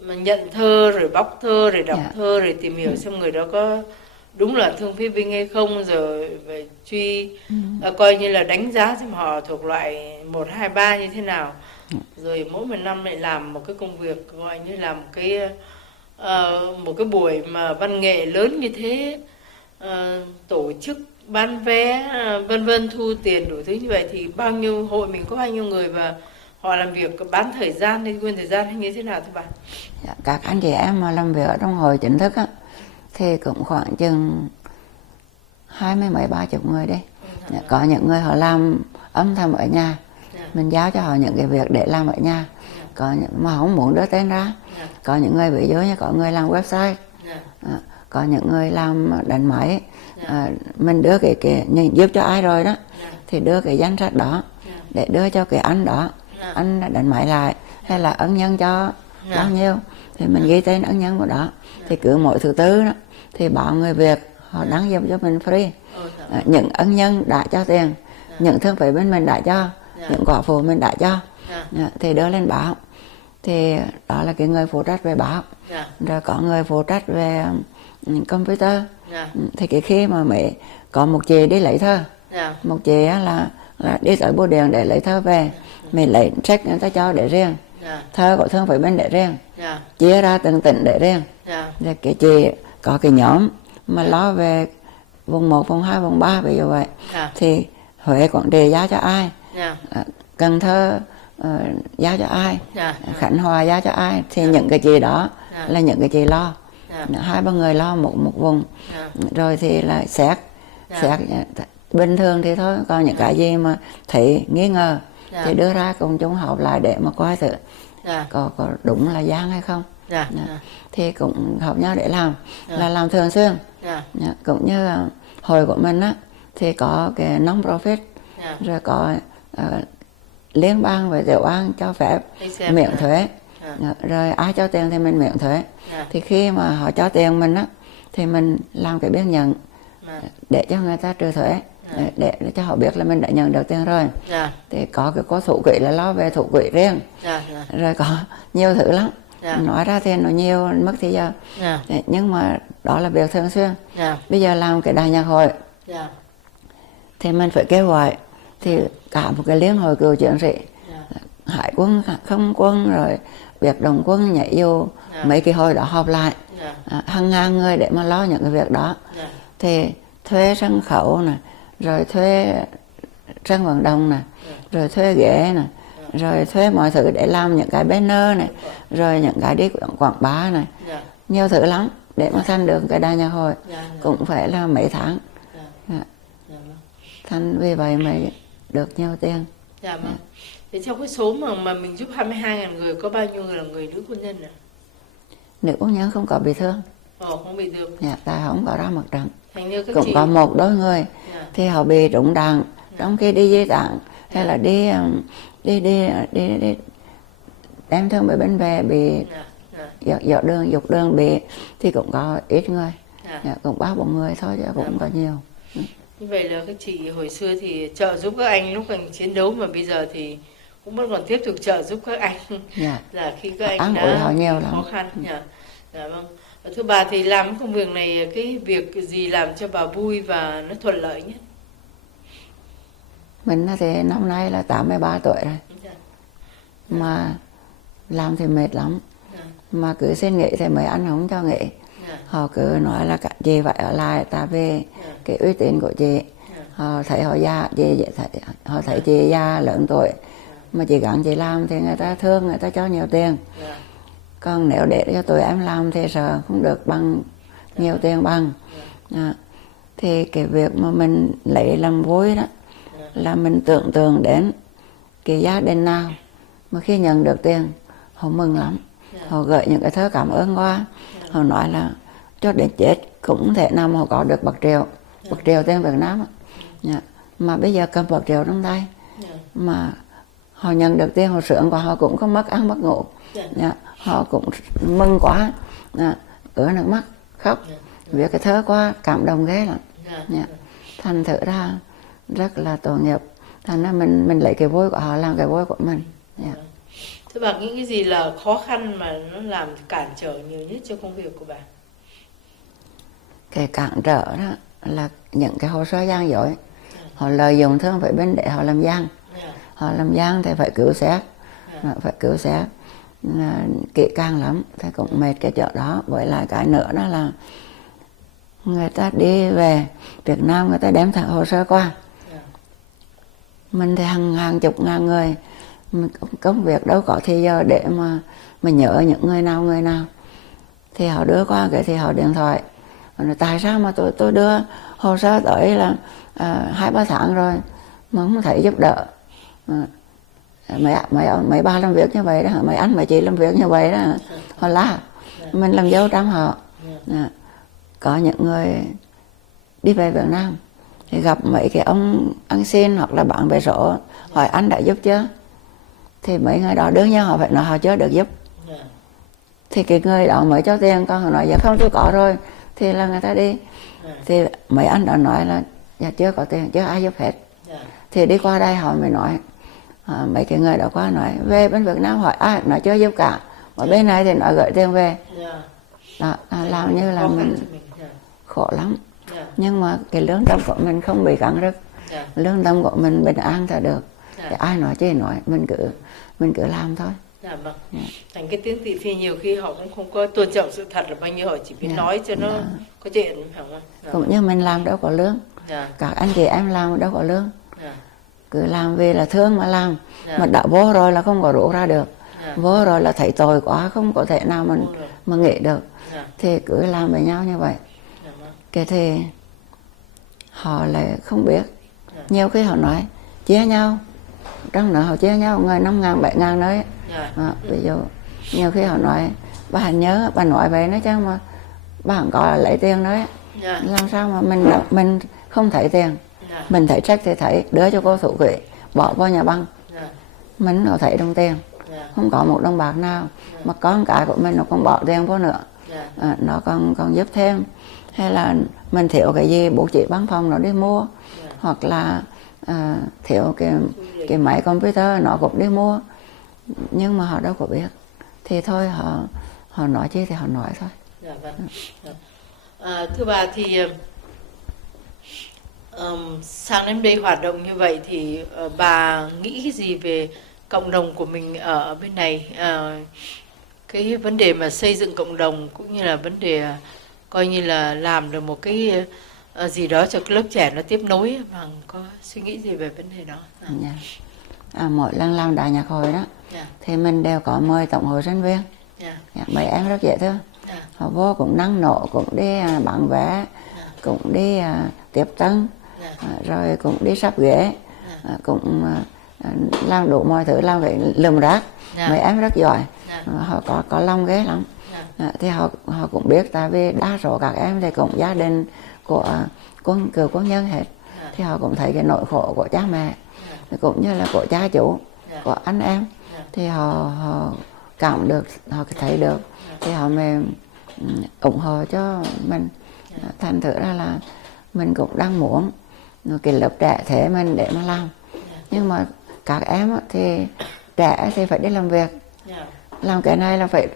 mà nhận thơ, rồi bóc thơ, rồi đọc thơ, rồi tìm hiểu xem người đó có đúng là thương phế binh hay không, rồi về truy coi như là đánh giá xem họ thuộc loại 1, 2, 3 như thế nào. Rồi mỗi một năm lại làm một cái công việc gọi như là một cái buổi mà văn nghệ lớn như thế, tổ chức bán vé vân vân, thu tiền đủ thứ như vậy, thì bao nhiêu hội mình có bao nhiêu người và họ làm việc bán thời gian hay nguyên thời gian hay như thế nào thưa bà? Các anh chị em mà làm việc ở trong hội chính thức á, thì cũng khoảng chừng 20 mấy 30 người đấy. Có những người họ làm âm thầm ở nhà, mình giao cho họ những cái việc để làm ở nhà. Có những mà không muốn đưa tên ra. Có những người ví dụ như có người làm website, có những người làm đánh máy. Mình đưa cái giúp cho ai rồi đó thì đưa cái danh sách đó để đưa cho cái anh đó, anh đánh máy lại, hay là ân nhân cho bao nhiêu thì mình ghi tên ân nhân của đó. Thì cứ mỗi thứ tư đó thì bảo người Việt họ đăng giúp cho mình free. Những ân nhân đã cho tiền, những thương phế bên mình đã cho, những quả phụ mình đã cho, thì đưa lên báo. Thì đó là cái người phụ trách về báo. Rồi có người phụ trách về computer. Thì cái khi mà có một chị đi lấy thơ, một chị là đi tới bưu điện để lấy thơ về, mình lấy sách người ta cho để riêng, thơ của thương phế bên để riêng, chia ra từng tỉnh để riêng. Rồi cái chị có cái nhóm mà lo về vùng 1, vùng 2, vùng 3 ví dụ vậy. Thì Huế Quảng Trị giao cho ai, Cần Thơ giao cho ai, Khánh Hòa giao cho ai, thì những cái chị đó là những cái chị lo. 2-3 người lo một vùng. Rồi thì là xét bình thường thì thôi, còn những cái gì mà thấy nghi ngờ thì đưa ra cùng chúng họp lại để mà coi thử có đúng là gian hay không. Thì cũng họp nhau để là làm thường xuyên. Cũng như hội của mình á thì có cái non-profit, rồi có liên bang và tiểu bang cho phép miễn thuế. Rồi ai cho tiền thì mình miễn thuế. Thì khi mà họ cho tiền mình á thì mình làm cái biên nhận để cho người ta trừ thuế, để cho họ biết là mình đã nhận được tiền rồi. Thì có cái có thủ quỹ là lo về thủ quỹ riêng. Rồi có nhiều thứ lắm. Nói ra thì nó nhiều mất thì giờ. Nhưng mà đó là việc thường xuyên. Bây giờ làm cái đại nhạc hội thì mình phải kêu gọi thì cả một cái liên hội cựu chiến sĩ, hải quân, không quân, rồi biệt động quân, nhảy dù, mấy cái hội đó họp lại hàng ngàn người để mà lo những cái việc đó. Thì thuê sân khấu này, rồi thuê sân vận động này, rồi thuê ghế này, rồi thuê mọi thứ để làm những cái banner này, rồi những cái đi quảng bá này, nhiều thứ lắm để mà thành được cái đại nhạc hội. Cũng phải là mấy tháng. Thành vì vậy mới được nhiều tiền. Thì trong cái số mà mình giúp 22.000 người, có bao nhiêu người là người nữ quân nhân? Nữ quân nhân không có bị thương. Không bị thương. Tại không có ra mặt trận. Cũng có một đôi người thì họ bị trúng đạn trong khi đi di tản, hay là đi đem thương bệnh binh về bị dục đường bị, thì cũng có ít người. Cũng 3-4 người thôi chứ cũng có nhiều. Như vậy là các chị hồi xưa thì trợ giúp các anh lúc anh chiến đấu, mà bây giờ thì cũng vẫn còn tiếp tục trợ giúp các anh. Là khi các anh đã khó khăn. Vâng. Thưa bà, thì làm công việc này, cái việc gì làm cho bà vui và nó thuận lợi nhất? Mình thì năm nay là 83 tuổi rồi. Mà làm thì mệt lắm. Mà cứ xin nghỉ thì mấy anh không cho nghỉ. Họ cứ nói là các chị phải ở lại, tại vì cái uy tín của chị. Họ thấy họ già, họ thấy chị già lớn tuổi mà chị gắng chị làm thì người ta thương, người ta cho nhiều tiền. Còn nếu để cho tụi em làm thì sợ không được bằng nhiều tiền bằng. Thì cái việc mà mình lấy làm vui đó là mình tưởng tượng đến cái gia đình nào mà khi nhận được tiền họ mừng lắm, họ gửi những cái thơ cảm ơn qua, họ nói là cho đến chết cũng thể nào mà họ có được bạc triệu tiền Việt Nam. Mà bây giờ cầm bạc triệu trong tay mà họ nhận được tiền, họ sướng quá, họ cũng có mất ăn mất ngủ, họ cũng mừng quá, ứa nước mắt khóc vì cái thơ quá cảm động ghê lắm. Thành thử ra rất là tội nghiệp, thành ra mình lấy cái vui của họ làm cái vui của mình. Thưa bà, những cái gì là khó khăn mà nó làm cản trở nhiều nhất cho công việc của bà? Cái cản trở đó là những cái hồ sơ gian dối, họ lợi dụng thương phải bên để họ làm gian. Họ làm gian thì phải cứu xét, phải cứu xét kỹ càng lắm, thì cũng mệt cái chỗ đó. Với lại cái nữa đó là người ta đi về Việt Nam, người ta đem thằng hồ sơ qua, mình thì hàng chục ngàn người, công việc đâu có thì giờ để mà nhớ những người nào thì họ đưa qua cái thì họ điện thoại tại sao mà tôi đưa hồ sơ tới là 2-3 tháng rồi mà không thấy giúp đỡ. Mấy ba làm việc như vậy đó, mấy anh mấy chị làm việc như vậy đó, họ la mình làm dâu trăm họ. Có những người đi về Việt Nam thì gặp mấy cái ông ăn xin hoặc là bạn vé số hỏi anh đã giúp chưa, thì mấy người đó đương nhiên họ phải nói họ chưa được giúp, thì cái người đó mới cho tiền, còn họ nói dạ không tôi có rồi thì là người ta đi. Thì mấy anh đã nói là dạ chưa có tiền, chưa ai giúp hết. Thì đi qua đây họ mới nói, mấy cái người đó qua nói về bên Việt Nam hỏi ai nói chưa giúp cả, ở bên này thì nói gửi tiền về. Đó, làm như là mình khổ lắm. Nhưng mà cái lương tâm của mình không bị cắn rứt, lương tâm của mình bình an là được. Thì ai nói chứ nói, mình cứ làm thôi. Thành cái tiếng thị phi nhiều khi họ cũng không có tôn trọng sự thật là bao nhiêu, họ chỉ biết nói cho nó có chuyện, phải không? Cũng như mình làm đâu có lương, các anh chị em làm đâu có lương, cứ làm vì là thương mà làm, mà đã vô rồi là không có rút ra được, vô rồi là thấy tội quá không có thể nào mình mà nghĩ được, thì cứ làm với nhau như vậy. Cái thì họ lại không biết, nhiều khi họ nói chia nhau, trong đó họ chia nhau người 5.000 7.000 đấy. Ví dụ nhiều khi họ nói bà nhớ bà nói vậy nói chứ mà bà không có lấy tiền đấy. Làm sao mà mình không thấy tiền, mình thấy trách thì thấy đưa cho cô thủ quỹ bỏ vào nhà băng, mình có thấy đồng tiền, không có một đồng bạc nào, mà con cái của mình nó còn bỏ tiền vô nữa, nó còn giúp thêm, hay là mình thiếu cái gì bố chị văn phòng nó đi mua, hoặc là thiếu cái máy computer nó cũng đi mua, nhưng mà họ đâu có biết, thì thôi họ nói chứ thì họ nói thôi. Thưa bà, thì sang đến đây hoạt động như vậy thì bà nghĩ cái gì về cộng đồng của mình ở bên này, cái vấn đề mà xây dựng cộng đồng cũng như là vấn đề coi như là làm được một cái gì đó cho cái lớp trẻ nó tiếp nối, bà có suy nghĩ gì về vấn đề đó? Mỗi lần làm đại nhạc hội đó thì mình đều có mời tổng hội sinh viên. Mấy em rất dễ thương, họ vô cũng năng nổ, cũng đi bán vé, cũng đi tiếp tân, rồi cũng đi sắp ghế, cũng làm đủ mọi thứ, làm cái lùm rác. Mấy em rất giỏi, họ có lòng ghế lắm. Thì họ cũng biết, tại vì đa số các em thì cũng gia đình của cựu quân nhân hết, thì họ cũng thấy cái nỗi khổ của cha mẹ, cũng như là của cha chú, của anh em, thì họ cảm được, họ thấy được, thì họ mới ủng hộ cho mình. Thành thử ra là mình cũng đang muốn cái lớp trẻ thế mình để mà làm, nhưng mà các em thì trẻ thì phải đi làm việc, làm cái này là phải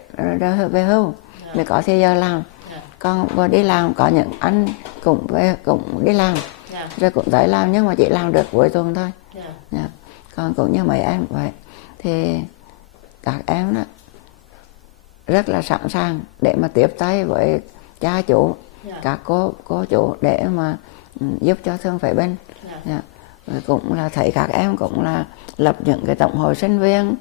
về hưu để có thời giờ làm. Còn vừa đi làm có những anh cũng đi làm, rồi cũng tới làm, nhưng mà chỉ làm được cuối tuần thôi. Còn cũng như mấy em vậy, thì các em đó rất là sẵn sàng để mà tiếp tay với cha chú, các cô chú để mà giúp cho Thương Phế Binh. Cũng là thấy các em cũng là lập những cái tổng hội sinh viên,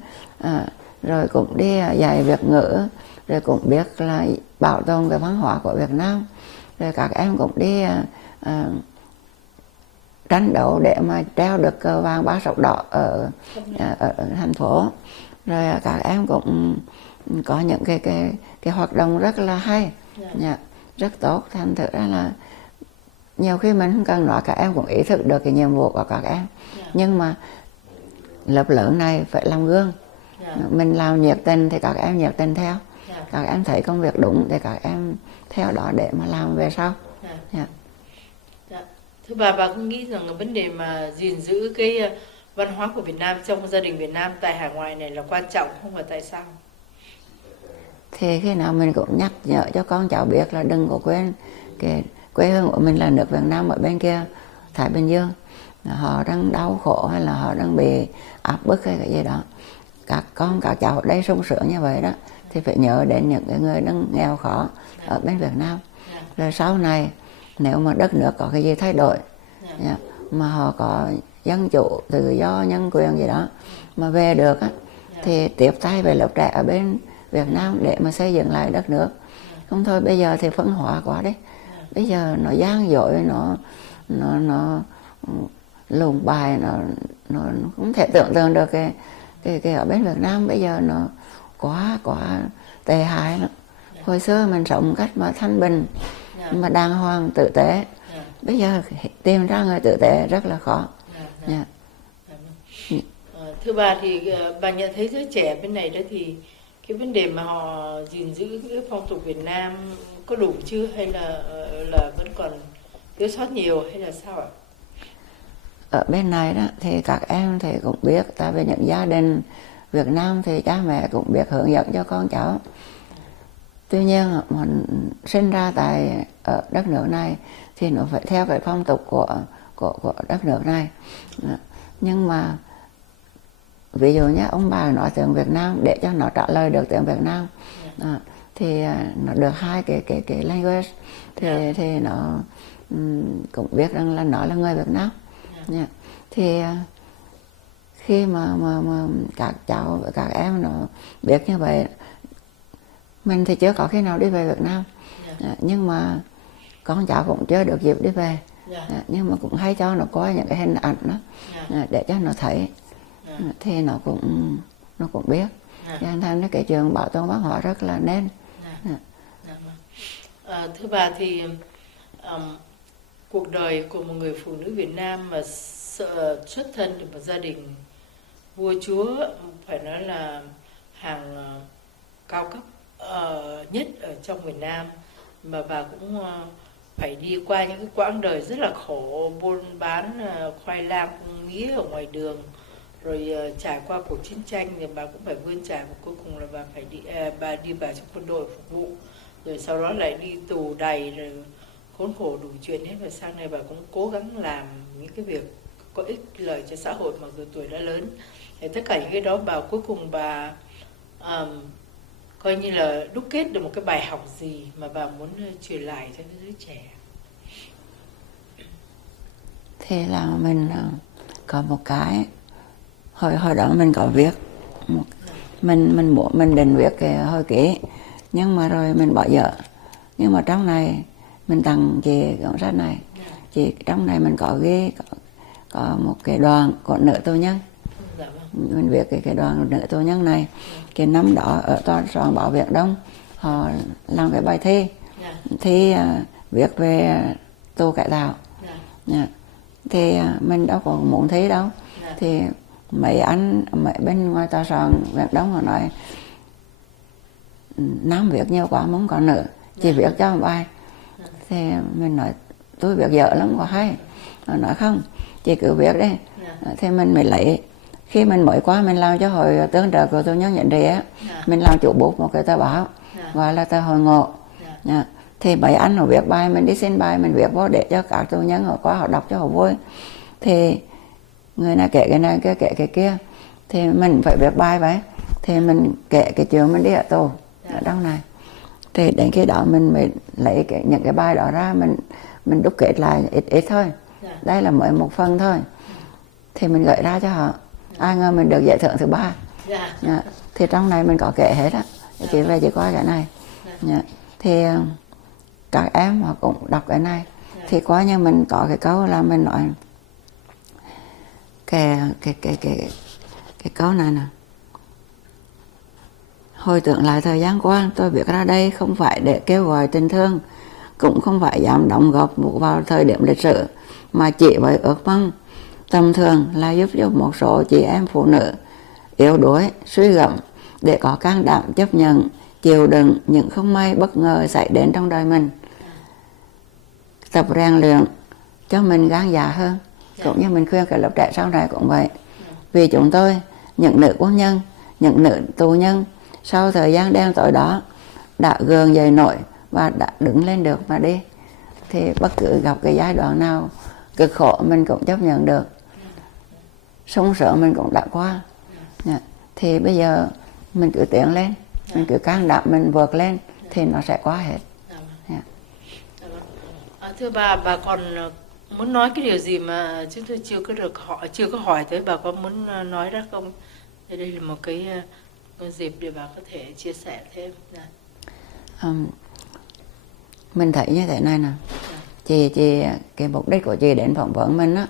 rồi cũng đi dạy Việt ngữ, rồi cũng biết là bảo tồn cái văn hóa của Việt Nam, rồi các em cũng đi tranh đấu để mà treo được cờ vàng ba sọc đỏ ở thành phố. Rồi các em cũng có những cái hoạt động rất là hay, rất tốt. Thành thử ra là nhiều khi mình không cần nói, các em cũng ý thức được cái nhiệm vụ của các em. Nhưng mà lớp lớn này phải làm gương. Mình làm nhiệt tình thì các em nhiệt tình theo. Các em thấy công việc đúng thì các em theo đó để mà làm về sau. Thưa bà có nghĩ rằng vấn đề mà gìn giữ cái văn hóa của Việt Nam trong gia đình Việt Nam tại hải ngoại này là quan trọng không, và tại sao? Thì khi nào mình cũng nhắc nhở cho con cháu biết là đừng có quên cái quê hương của mình là nước Việt Nam ở bên kia Thái Bình Dương. Họ đang đau khổ hay là họ đang bị áp bức hay cái gì đó, các con các cháu ở đây sung sướng như vậy đó, thì phải nhớ đến những cái người đang nghèo khó ở bên Việt Nam. Rồi sau này nếu mà đất nước có cái gì thay đổi, mà họ có dân chủ tự do nhân quyền gì đó mà về được á, thì tiếp tay về lớp trẻ ở bên Việt Nam để mà xây dựng lại đất nước. Không thôi bây giờ thì phân hóa quá đấy, bây giờ nó gian dối, nó lùng bài, nó không thể tưởng tượng được cái ở bên Việt Nam bây giờ nó quá tệ hại lắm. Hồi xưa mình sống cách mà thanh bình mà đàng hoàng tử tế, bây giờ tìm ra người tử tế rất là khó. Thưa bà thì bà nhận thấy giới trẻ bên này đó thì cái vấn đề mà họ gìn giữ cái phong tục Việt Nam có đủ chưa, hay là vẫn còn thiếu sót nhiều, hay là sao ạ? Ở bên này đó thì các em thì cũng biết, tại vì những gia đình Việt Nam thì cha mẹ cũng biết hướng dẫn cho con cháu. Tuy nhiên mình sinh ra tại ở đất nước này thì nó phải theo cái phong tục của đất nước này. Nhưng mà ví dụ nhé, ông bà nói tiếng Việt Nam để cho nó trả lời được tiếng Việt Nam, thì nó được hai cái language thì nó cũng biết rằng là nó là người Việt Nam. Thì khi mà các cháu các em nó biết như vậy, mình thì chưa có khi nào đi về Việt Nam, nhưng mà con cháu cũng chưa được dịp đi về, nhưng mà cũng hay cho nó coi những cái hình ảnh đó, để cho nó thấy, thì nó cũng biết. Cho nên cái trường bảo tồn văn hóa rất là nên. Thưa bà thì cuộc đời của một người phụ nữ Việt Nam mà xuất thân từ một gia đình vua chúa, phải nói là hàng cao cấp nhất ở trong miền Nam, mà bà cũng phải đi qua những cái quãng đời rất là khổ, buôn bán khoai lang mía ở ngoài đường, rồi trải qua cuộc chiến tranh thì bà cũng phải vươn trải, và cuối cùng là bà phải đi vào trong quân đội phục vụ, rồi sau đó lại đi tù đầy, rồi khốn khổ đủ chuyện hết, và sang này bà cũng cố gắng làm những cái việc có ích lợi cho xã hội mặc dù tuổi đã lớn. Thì tất cả những cái đó bà cuối cùng bà coi như là đúc kết được một cái bài học gì mà bà muốn truyền lại cho giới trẻ? Thì là mình có một cái hồi đó mình có viết mình định viết cái hồi ký, nhưng mà rồi mình bỏ dở. Nhưng mà trong này mình tặng chị cuốn sách này, chị trong này mình có ghi có một cái đoạn của nữ tù nhân. Mình viết cái đoạn nữ tù nhân này, cái năm đó ở tòa soạn báo Viện Đông họ làm cái bài thi viết về tù cải tạo. Thì mình đâu có muốn thi đâu. Thì mấy bên ngoài tòa soạn Viện Đông họ nói nam viết nhiều quá muốn có nữ, chỉ viết cho một bài. Thì mình nói tôi viết dở lắm, có hay. Họ nói không, chị cứ viết đi. Thì mình mới lấy, khi mình mới qua mình làm cho hội tương trợ của tù nhân nhận trị á, mình làm chủ bút một cái tờ báo gọi là tờ Hội Ngộ. Thì mấy anh họ viết bài, mình đi xin bài mình viết vô để cho các tù nhân họ qua họ đọc cho họ vui. Thì người này kể cái này, kể cái kia, thì mình phải viết bài vậy. Thì mình kể cái chuyện mình đi ở tù ở trong này. Thì đến khi đó mình mới lấy những cái bài đó ra, mình đúc kết lại ít thôi. Đây là mới một phần thôi. Thì mình gửi ra cho họ. Ai ngờ mình được giải thưởng thứ 3. Thì trong này mình có kể hết á. chị về chị coi cái này. Dạ. Thì các em họ cũng đọc cái này. Thì coi như mình có cái câu là mình nói cái câu này nè: hồi tưởng lại thời gian qua, tôi biết ra đây không phải để kêu gọi tình thương, cũng không phải dám đóng góp vào thời điểm lịch sử, mà chỉ với ước mong tầm thường là giúp cho một số chị em phụ nữ yếu đuối, suy gẫm để có can đảm chấp nhận, chịu đựng những không may bất ngờ xảy đến trong đời mình, tập rèn luyện cho mình gan dạ hơn. Cũng như mình khuyên cái lớp trẻ sau này cũng vậy. Vì chúng tôi, những nữ quân nhân, những nữ tù nhân, sau thời gian đen tối đó đã gượng dậy nổi và đã đứng lên được mà đi. Thì bất cứ gặp cái giai đoạn nào cực khổ mình cũng chấp nhận được, sung sướng mình cũng đã qua. Thì bây giờ mình cứ tiến lên, mình cứ can đảm mình vượt lên thì nó sẽ qua hết. Thưa bà còn muốn nói cái điều gì mà chúng tôi chưa có hỏi tới, bà có muốn nói ra không? Thì đây là một cái dịp để bà có thể chia sẻ thêm. Mình thấy như thế này nè, chị cái mục đích của chị đến phỏng vấn mình á,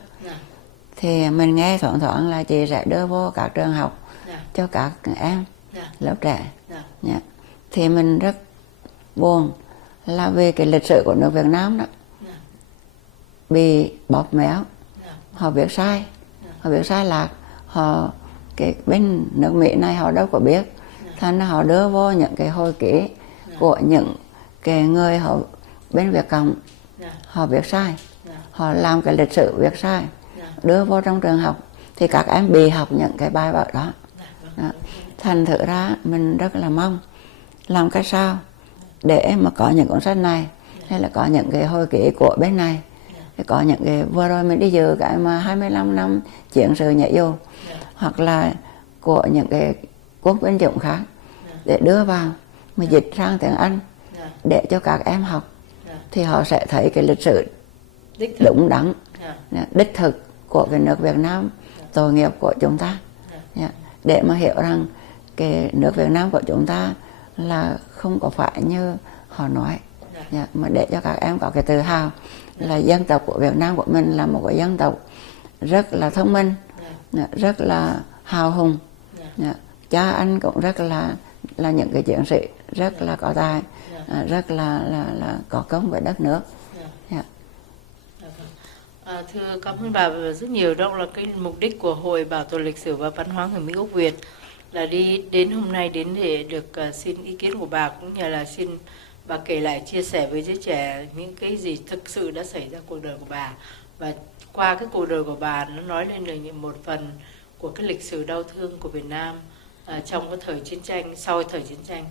thì mình nghe thoáng là chị sẽ đưa vô các trường học cho các em lớp trẻ. Thì mình rất buồn là về cái lịch sử của nước Việt Nam đó bị bóp méo, họ viết sai, họ viết sai lạc, họ cái bên nước Mỹ này họ đâu có biết, thành họ đưa vô những cái hồi ký của những cái người họ bên Việt Cộng, họ viết sai, họ làm cái lịch sử viết sai, đưa vô trong trường học, thì các em bị học những cái bài vở đó. Thành thử ra mình rất là mong làm cách sao để mà có những cuốn sách này, hay là có những cái hồi ký của bên này, có những cái vừa rồi mình đi dự cái mà 25 năm chiến sự nhảy dù, hoặc là của những cái quốc binh chủng khác, để đưa vào mà dịch sang tiếng Anh để cho các em học, thì họ sẽ thấy cái lịch sử đúng đắn, đích thực của cái nước Việt Nam, tội nghiệp của chúng ta, để mà hiểu rằng cái nước Việt Nam của chúng ta là không có phải như họ nói, mà để cho các em có cái tự hào là dân tộc của Việt Nam của mình là một cái dân tộc rất là thông minh, rất là hào hùng. Cha anh cũng rất là những cái chiến sĩ rất là có tài, rất là có công với đất nước. Thưa cảm ơn bà rất nhiều. Đó là cái mục đích của Hội Bảo tồn Lịch sử và Văn hóa người Mỹ gốc Việt, là đi đến hôm nay đến để được xin ý kiến của bà, cũng như là xin bà kể lại, chia sẻ với giới trẻ những cái gì thực sự đã xảy ra cuộc đời của bà. Và qua cái cuộc đời của bà, nó nói lên được một phần của cái lịch sử đau thương của Việt Nam trong cái thời chiến tranh, sau thời chiến tranh,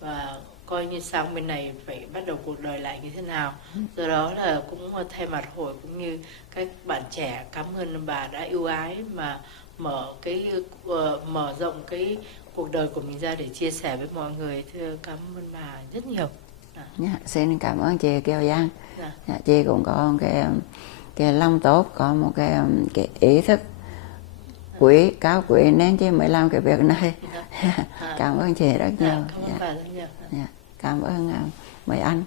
và coi như sang bên này phải bắt đầu cuộc đời lại như thế nào. Do đó là cũng thay mặt hội cũng như các bạn trẻ, cảm ơn bà đã ưu ái mà mở rộng cái cuộc đời của mình ra để chia sẻ với mọi người. Thưa cảm ơn bà rất nhiều. Xin cảm ơn chị Kiều Giang. Chị cũng có cái lòng tốt, có một cái ý thức cao quý nên chị mới làm cái việc này. Cảm ơn chị rất nhiều. Cảm ơn bà rất nhiều. Cảm ơn mấy anh.